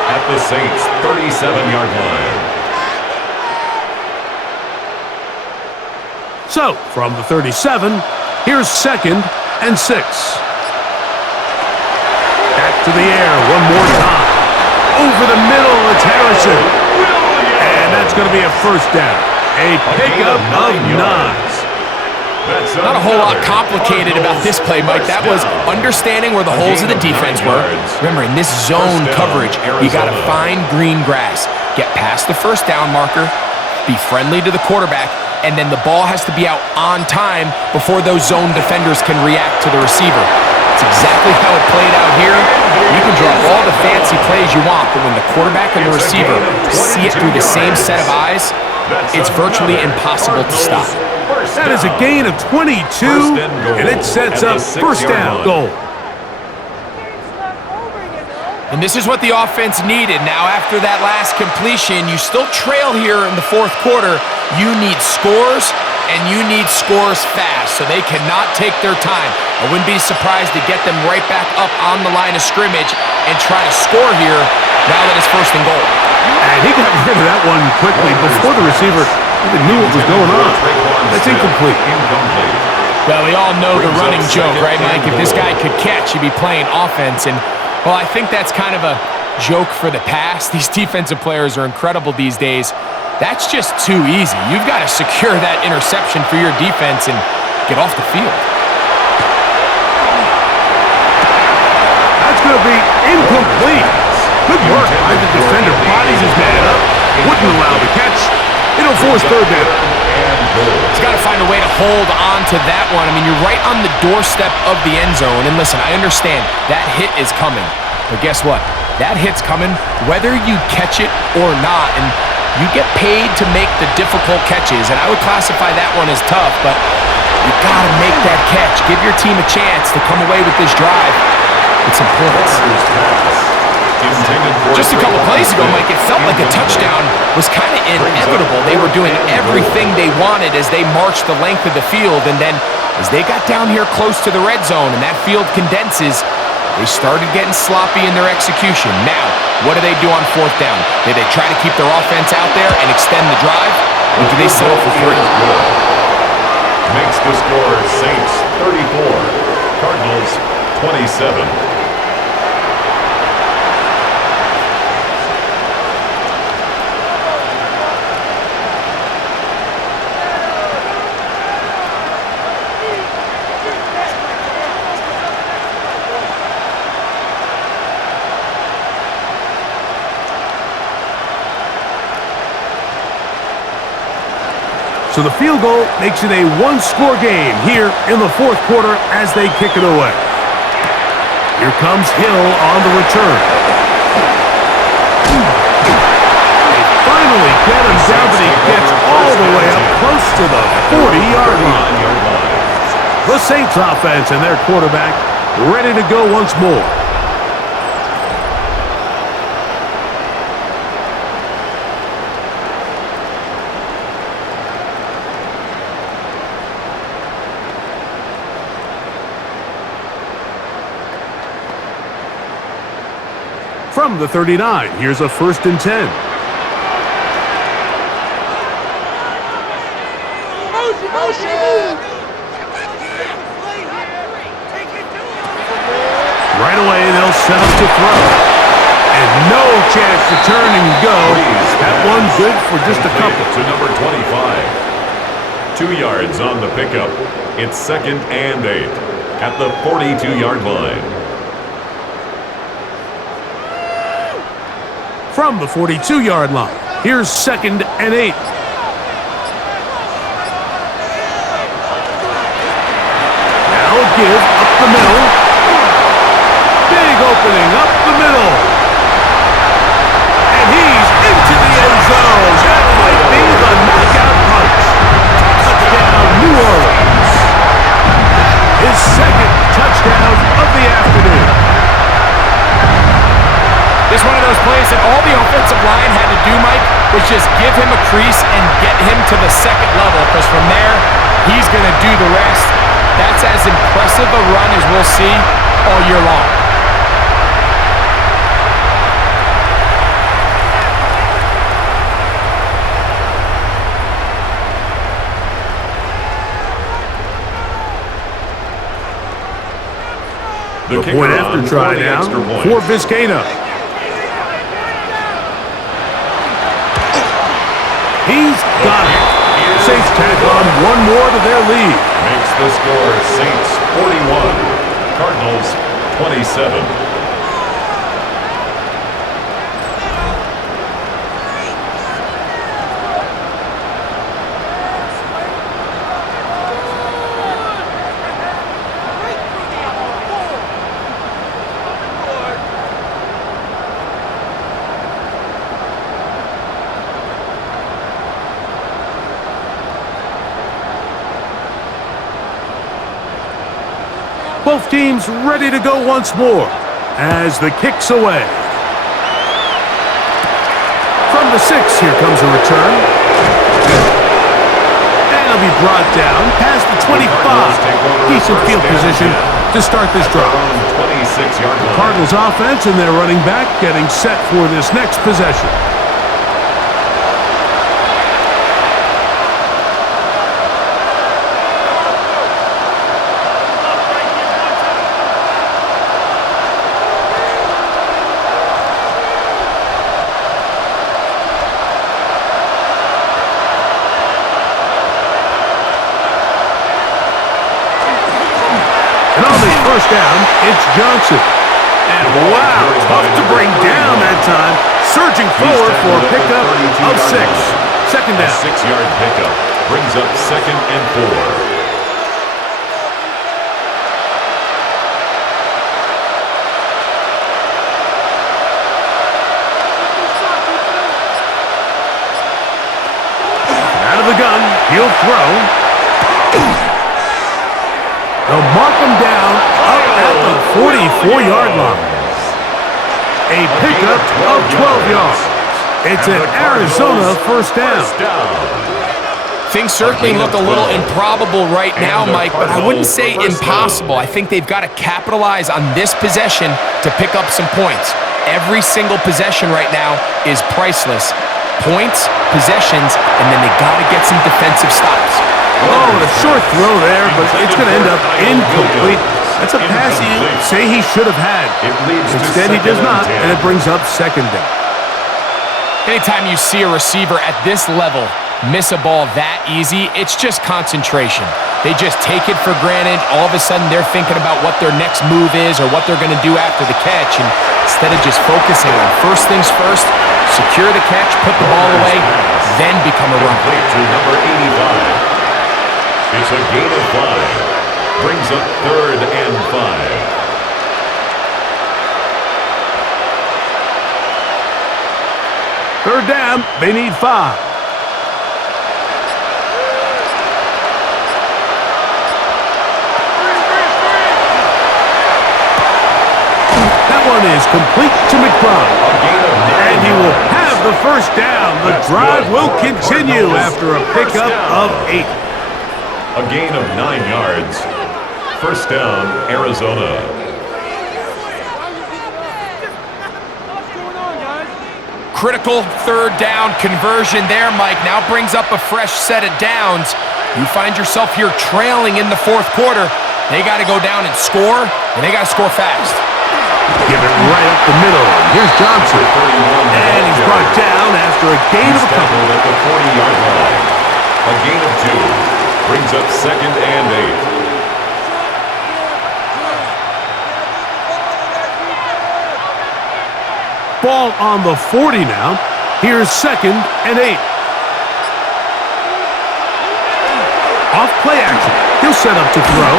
at the Saints' 37-yard line. So, from the 37, here's 2nd and 6. Back to the air one more time. Over the middle, it's Harrison. And that's going to be a first down. A pickup of 9. Not a whole lot complicated about this play, Mike. That was understanding where the holes of the defense were. Remember, in this zone coverage, you got to find green grass. Get past the first down marker, be friendly to the quarterback, and then the ball has to be out on time before those zone defenders can react to the receiver. It's exactly how it played out here. You can draw all the fancy plays you want, but when the quarterback and the receiver see it through the same set of eyes, it's virtually impossible to stop. That is a gain of 22, and it sets up first down goal. And this is what the offense needed. Now, after that last completion, you still trail here in the fourth quarter. You need scores, and you need scores fast, so they cannot take their time. I wouldn't be surprised to get them right back up on the line of scrimmage and try to score here now that it's first and goal. And he got rid of that one quickly before the receiver even knew what was going on. That's incomplete. Well, we all know the running joke, right, Mike? If this guy could catch, he'd be playing offense. And, well, I think that's kind of a joke for the past. These defensive players are incredible these days. That's just too easy. You've got to secure that interception for your defense and get off the field. That's going to be incomplete. Good work by the defender. Bodies his man up. Wouldn't allow the catch. It'll force third down. He's got to find a way to hold on to that one. I mean, you're right on the doorstep of the end zone. And listen, I understand that hit is coming. But guess what? That hit's coming whether you catch it or not. And you get paid to make the difficult catches. And I would classify that one as tough, but you got to make that catch. Give your team a chance to come away with this drive. It's important. Just a couple plays ago, Mike, it felt like a touchdown was kind of inevitable. They were doing everything they wanted as they marched the length of the field, and then as they got down here close to the red zone and that field condenses, they started getting sloppy in their execution. Now, what do they do on fourth down? Do they try to keep their offense out there and extend the drive, or do they settle for 3? Makes the score Saints 34, Cardinals 27. So the field goal makes it a one-score game here in the fourth quarter as they kick it away. Here comes Hill on the return. They finally get him down, but he gets all the way up close to the 40-yard line. The Saints offense and their quarterback ready to go once more. From the 39, here's a 1st and 10. Right away, they'll set up to throw. And no chance to turn and go. That one good for just a couple. To number 25. 2 yards on the pickup. It's 2nd and 8 at the 42-yard line. From the 42-yard line, here's 2nd and 8. Now give up the middle. Big opening up the middle. And he's into the end zone. That might be the knockout punch. Touchdown, New Orleans. His 2nd touchdown of the afternoon. This is one of those plays that all the offensive line had to do, Mike, was just give him a crease and get him to the 2nd level, because from there, he's going to do the rest. That's as impressive a run as we'll see all year long. point after try now for Vizcaino. He's got it. Saints tack on one more to their lead. Makes the score Saints 41, Cardinals 27. Both teams ready to go once more as the kick's away. From the 6, here comes a return. And it'll be brought down past the 25. Decent field position to start this drive. The Cardinals offense and their running back getting set for this next possession. First down, it's Johnson. And wow, tough to bring down that time. Surging forward for a pickup of 6. Second down. A 6-yard pickup brings up 2nd and 4. Out of the gun, he'll throw. They'll mark him down up at the 44-yard line. A pickup of 12 yards. It's an Arizona first down. Things certainly look a little improbable right now, Mike, but I wouldn't say impossible. I think they've got to capitalize on this possession to pick up some points. Every single possession right now is priceless. Points, possessions, and then they got to get some defensive stops. Oh, and a short throw there, but it's going to end up incomplete. That's a pass you say he should have had. Instead, he does not, and it brings up 2nd down. Anytime you see a receiver at this level miss a ball that easy, it's just concentration. They just take it for granted. All of a sudden, they're thinking about what their next move is or what they're going to do after the catch, and instead of just focusing on first things first, secure the catch, put the ball away, then become a runner. To number 85. It's a gain of 5. Brings up 3rd and 5. Third down, they need 5. That one is complete to McBride. And he will have the first down. The drive will continue after a pickup of 8. A gain of 9 yards. First down, Arizona. Critical 3rd down conversion there, Mike. Now brings up a fresh set of downs. You find yourself here trailing in the 4th quarter. They got to go down and score, and they got to score fast. Give it right up the middle. Here's Johnson. And he's brought down after a gain of a couple. At the 40-yard line. A gain of 2. Brings up 2nd and 8. Ball on the 40 now. Here's 2nd and 8. Off play action. He'll set up to throw.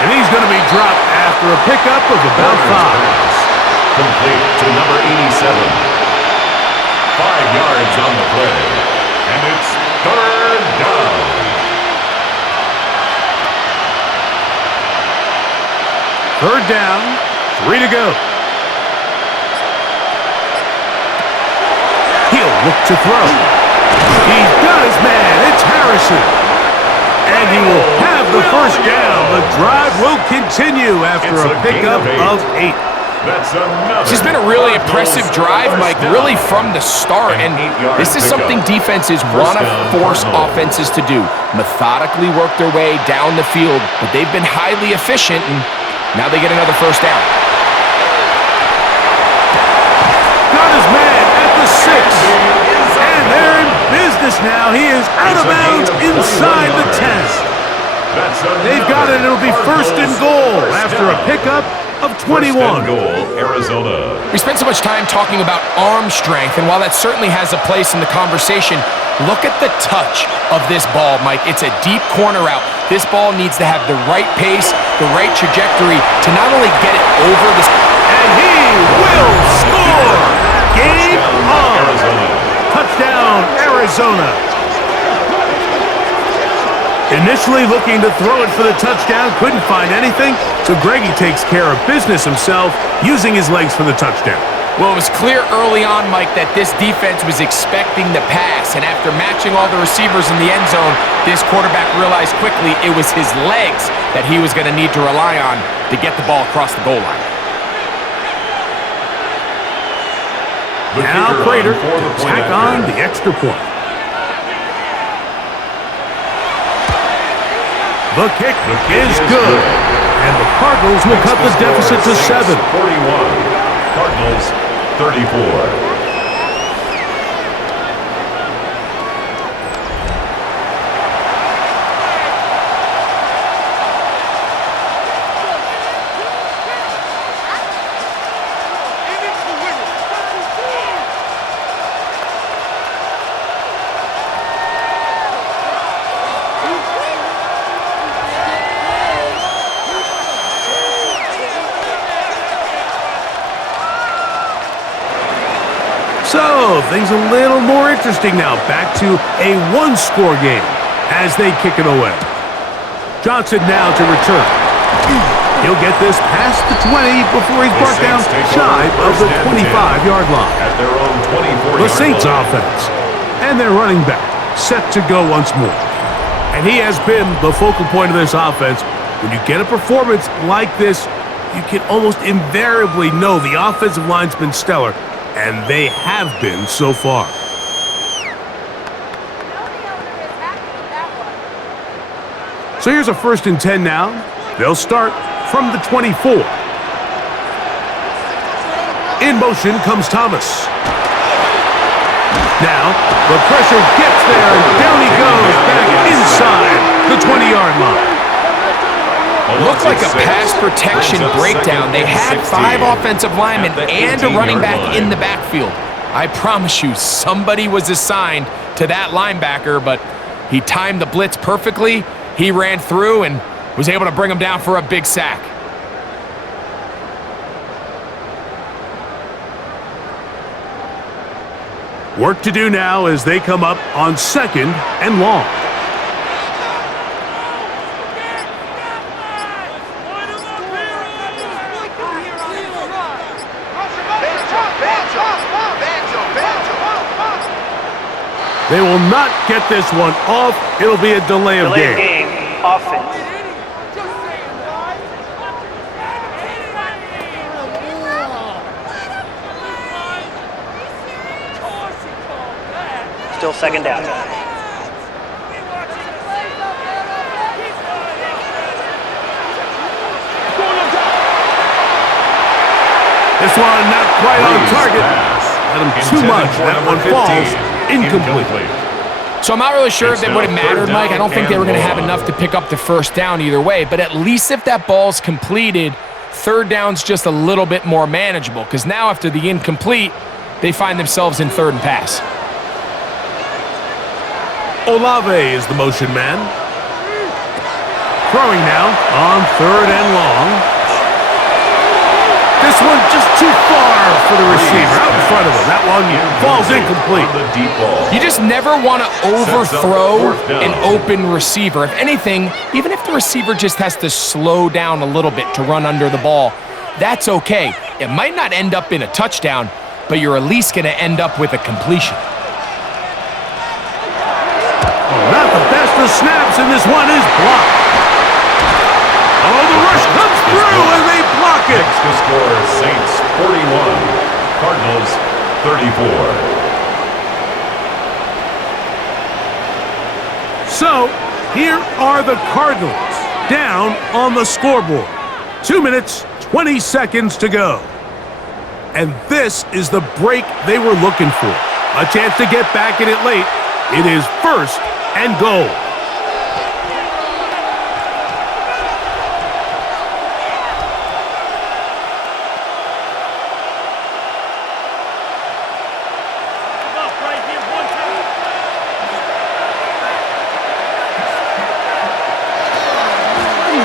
And he's going to be dropped after a pickup of about 5. Complete to number 87. 5 yards on the play. And it's 3rd down. Third down, 3 to go. He'll look to throw. He's got his man. It's Harrison. And he will have the first down. The drive will continue after a pickup of 8. This has been a really impressive drive, Mike, really from the start. And this is something defenses want to force offenses to do. Methodically work their way down the field, but they've been highly efficient. And Now they get another first down. Got his man at the 6. And they're in business now. He is out of bounds inside the 10. They've got it. It'll be first and goal after a pickup of 21. First and goal, Arizona. We spent so much time talking about arm strength, and while that certainly has a place in the conversation, look at the touch of this ball, Mike. It's a deep corner route. This ball needs to have the right pace, the right trajectory to not only get it over the... And he will score! Game on! Touchdown, Arizona! Initially looking to throw it for the touchdown, couldn't find anything, so Greggy takes care of business himself, using his legs for the touchdown. Well, it was clear early on, Mike, that this defense was expecting the pass, and after matching all the receivers in the end zone, this quarterback realized quickly it was his legs that he was going to need to rely on to get the ball across the goal line. Now Prater to tack on the extra point. The kick is good, and the Cardinals will cut the deficit to 7. 41, Cardinals 34. So, things a little more interesting now. Back to a one-score game as they kick it away. Johnson now to return. He'll get this past the 20 before he's brought down shy of the 25-yard line. At their own 24-yard The Saints line. offense and their running back set to go once more. And he has been the focal point of this offense. When you get a performance like this, you can almost invariably know the offensive line's been stellar. And they have been so far. So here's a 1st and 10 now. They'll start from the 24. In motion comes Thomas. Now, the pressure gets there, and down he goes back inside the 20-yard line. Looked like a pass protection breakdown. They had 5 offensive linemen and a running back in the backfield. I promise you, somebody was assigned to that linebacker, but he timed the blitz perfectly. He ran through and was able to bring him down for a big sack. Work to do now as they come up on 2nd and long. They will not get this one off. It'll be a delay of game. Offense. Still 2nd down. This one not quite on target. Let him too much. That one falls incomplete. So I'm not really sure if it would have mattered, Mike. I don't think they were going to have enough to pick up the first down either way, but at least if that ball's completed, 3rd down's just a little bit more manageable, because now after the incomplete, they find themselves in 3rd and pass. Olave is the motion man. Throwing now on 3rd and long. This one just too far for the receiver out in front of him. That one falls incomplete. You just never want to overthrow an open receiver. If anything, even if the receiver just has to slow down a little bit to run under the ball, that's okay. It might not end up in a touchdown, but you're at least going to end up with a completion. Not the best of snaps, and this one is blocked. Oh, the rush comes through, and they block it. Next to score, Saints 41, Cardinals 34. So, here are the Cardinals down on the scoreboard. 2 minutes, 20 seconds to go. And this is the break they were looking for. A chance to get back in it late. It is 1st and goal.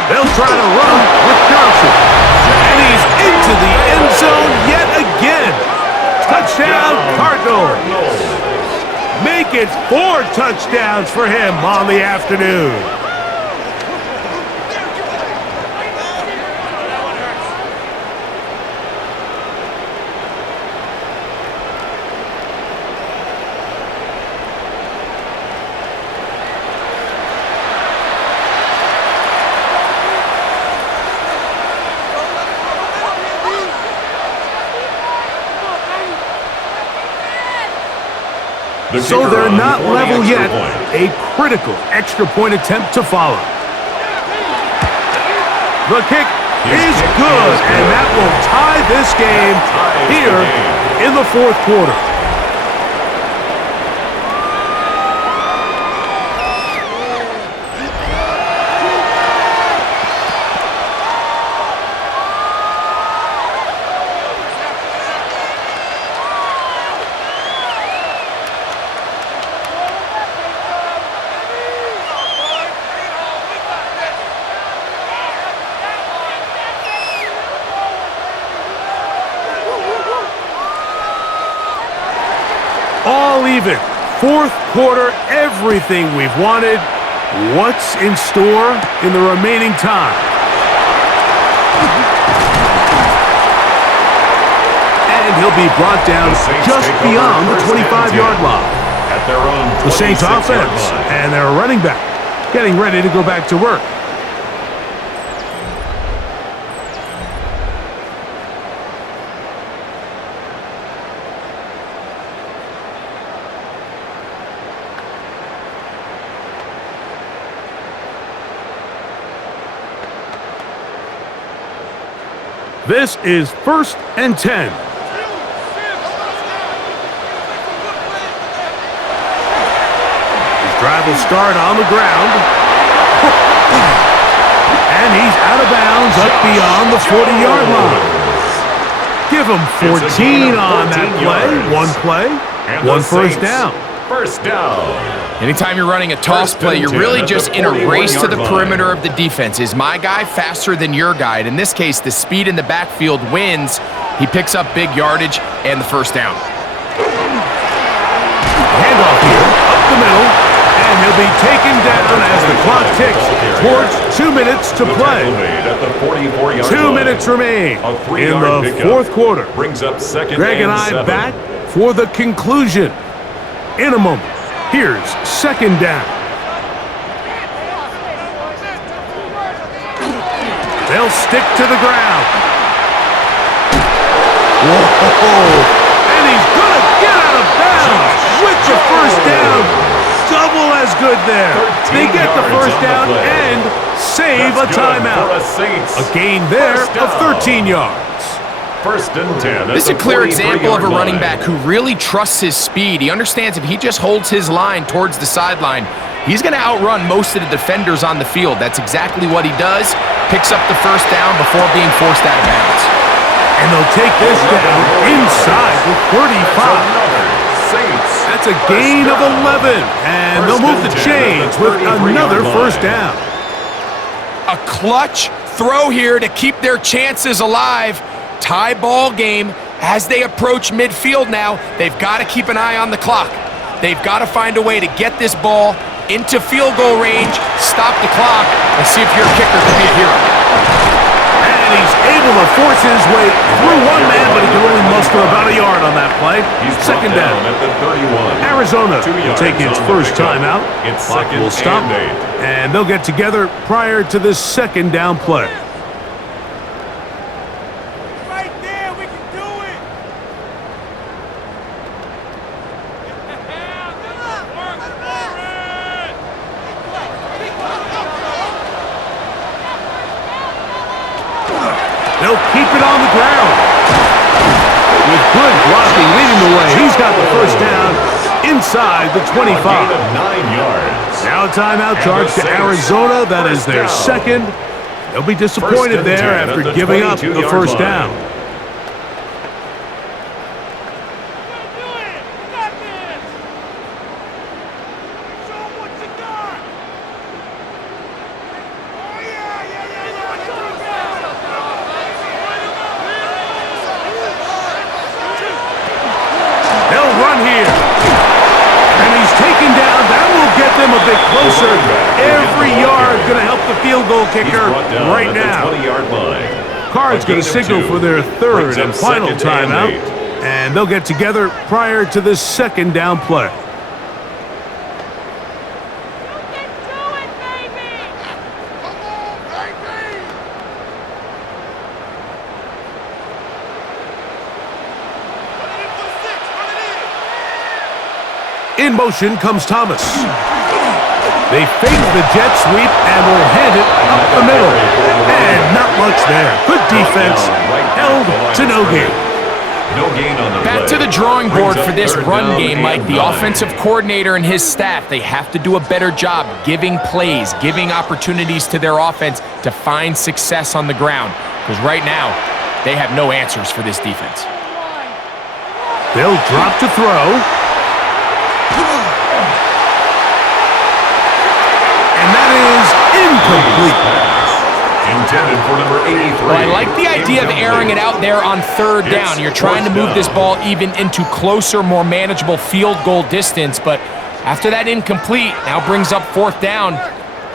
They'll try to run with Johnson. And he's into the end zone yet again. Touchdown, Cardinals. Make it 4 touchdowns for him on the afternoon. So they're not level yet. A critical extra point attempt to follow. The kick is good, and that will tie this game here in the 4th quarter. All even. 4th quarter, everything we've wanted. What's in store in the remaining time? And he'll be brought down just beyond the 25-yard line. At their own The Saints offense and their running back getting ready to go back to work. This is 1st and 10. His drive will start on the ground. And he's out of bounds up beyond the 40-yard line. Give him 14 on that play. One play, one first down. First down. Anytime you're running a toss play, you're really just in a race to the perimeter of the defense. Is my guy faster than your guy? In this case, the speed in the backfield wins. He picks up big yardage and the first down. Handoff here, up the middle, and he'll be taken down as the clock ticks towards 2 minutes to play. 2 minutes remain in the 4th quarter. Brings up second Greg and I back for the conclusion in a moment. Here's 2nd down. They'll stick to the ground. Whoa! And he's gonna get out of bounds with the first down. Double as good there. They get the first down and save a timeout. A gain there of 13 yards. 1st and 10. This is a clear example of a running back who really trusts his speed. He understands if he just holds his line towards the sideline, he's going to outrun most of the defenders on the field. That's exactly what he does. Picks up the first down before being forced out of bounds. And they'll take this down inside the 35. That's a gain of 11. And they'll move the chains with another first down. A clutch throw here to keep their chances alive. Tie ball game as they approach midfield now. They've got to keep an eye on the clock. They've got to find a way to get this ball into field goal range, stop the clock, and see if your kicker can be a hero. And he's able to force his way through one man, but he can only muster about a yard on that play. He's 2nd down. at the 31. Arizona will take its first timeout. Clock will stop, and they'll get together prior to this 2nd down play. leading the way. He's got the first down inside the 25. A gain of 9 yards. Now a timeout charge to Arizona. That is their second. They'll be disappointed there after giving up the first down. A bit closer. Every yard going to help the field goal kicker right now. 20-yard line. Cards going to signal for their third and final timeout, and they'll get together prior to this second down play. In motion comes Thomas. They fake the jet sweep and will hand it up the middle. And not much there. Good defense. Held to no gain. No gain on the Back to the drawing board for this run game, Mike. The offensive coordinator and his staff, they have to do a better job giving plays, giving opportunities to their offense to find success on the ground. Because right now, they have no answers for this defense. They'll drop to throw. And that is incomplete. Intended for number 83. Well, I like the idea of airing it out there on third down. You're trying to move this ball even into closer, more manageable field goal distance, but after that incomplete now brings up fourth down,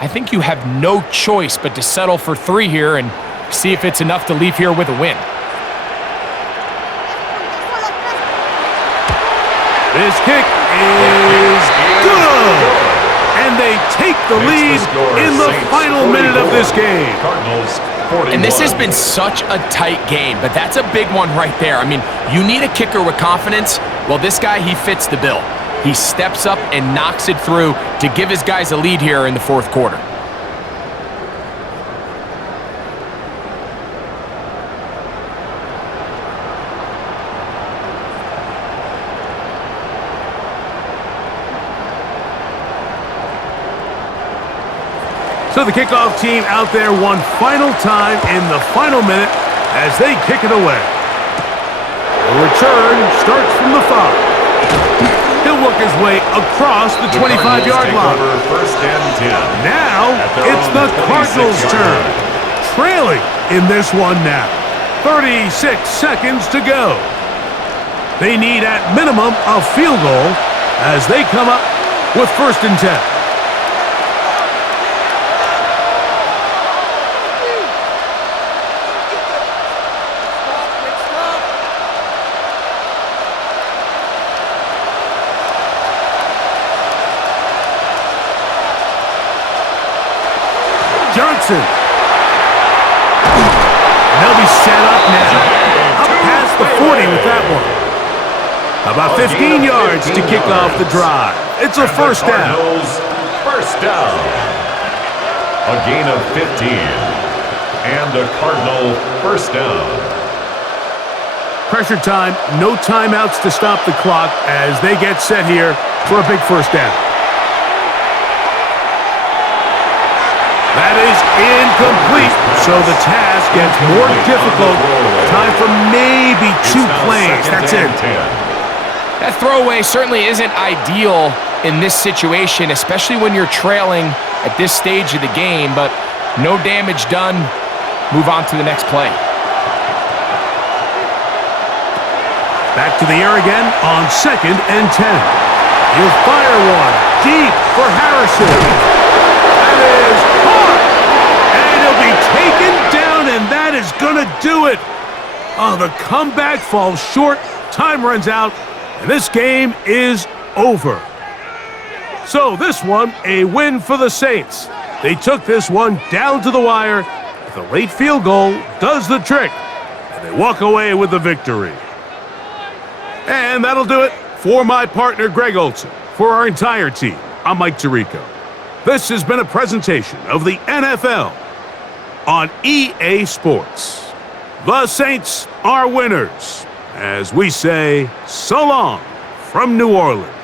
I think you have no choice but to settle for 3 here and see if it's enough to leave here with a win. This kick is good. And they take the lead in the final minute of this game. Cardinals 41. And this has been such a tight game, but that's a big one right there. I mean, you need a kicker with confidence. Well, this guy, he fits the bill. He steps up and knocks it through to give his guys a lead here in the fourth quarter. So the kickoff team out there one final time in the final minute as they kick it away. The return starts from the 5. He'll work his way across the 25-yard line. First and 10. Now it's the Cardinals' turn. Trailing in this one now. 36 seconds to go. They need at minimum a field goal as they come up with first and 10. Johnson. They'll be set up now. Up past the 40 with that one. About 15 yards to kick off the drive. It's a first down. First down. A gain of 15. And a Cardinal first down. Pressure time. No timeouts to stop the clock as they get set here for a big first down. That is incomplete, so the task gets more difficult. Time for maybe 2 plays. That's it. That throwaway certainly isn't ideal in this situation, especially when you're trailing at this stage of the game, but no damage done. Move on to the next play. Back to the air again on second and 10. He'll fire one deep for Harrison. That is hard. And he'll be taken down, and that is going to do it. Oh, the comeback falls short. Time runs out, and this game is over. So this one, a win for the Saints. They took this one down to the wire. The late field goal does the trick, and they walk away with the victory. And that'll do it for my partner, Greg Olson. For our entire team, I'm Mike Tirico. This has been a presentation of the NFL on EA Sports. The Saints are winners. as we say so long from New Orleans.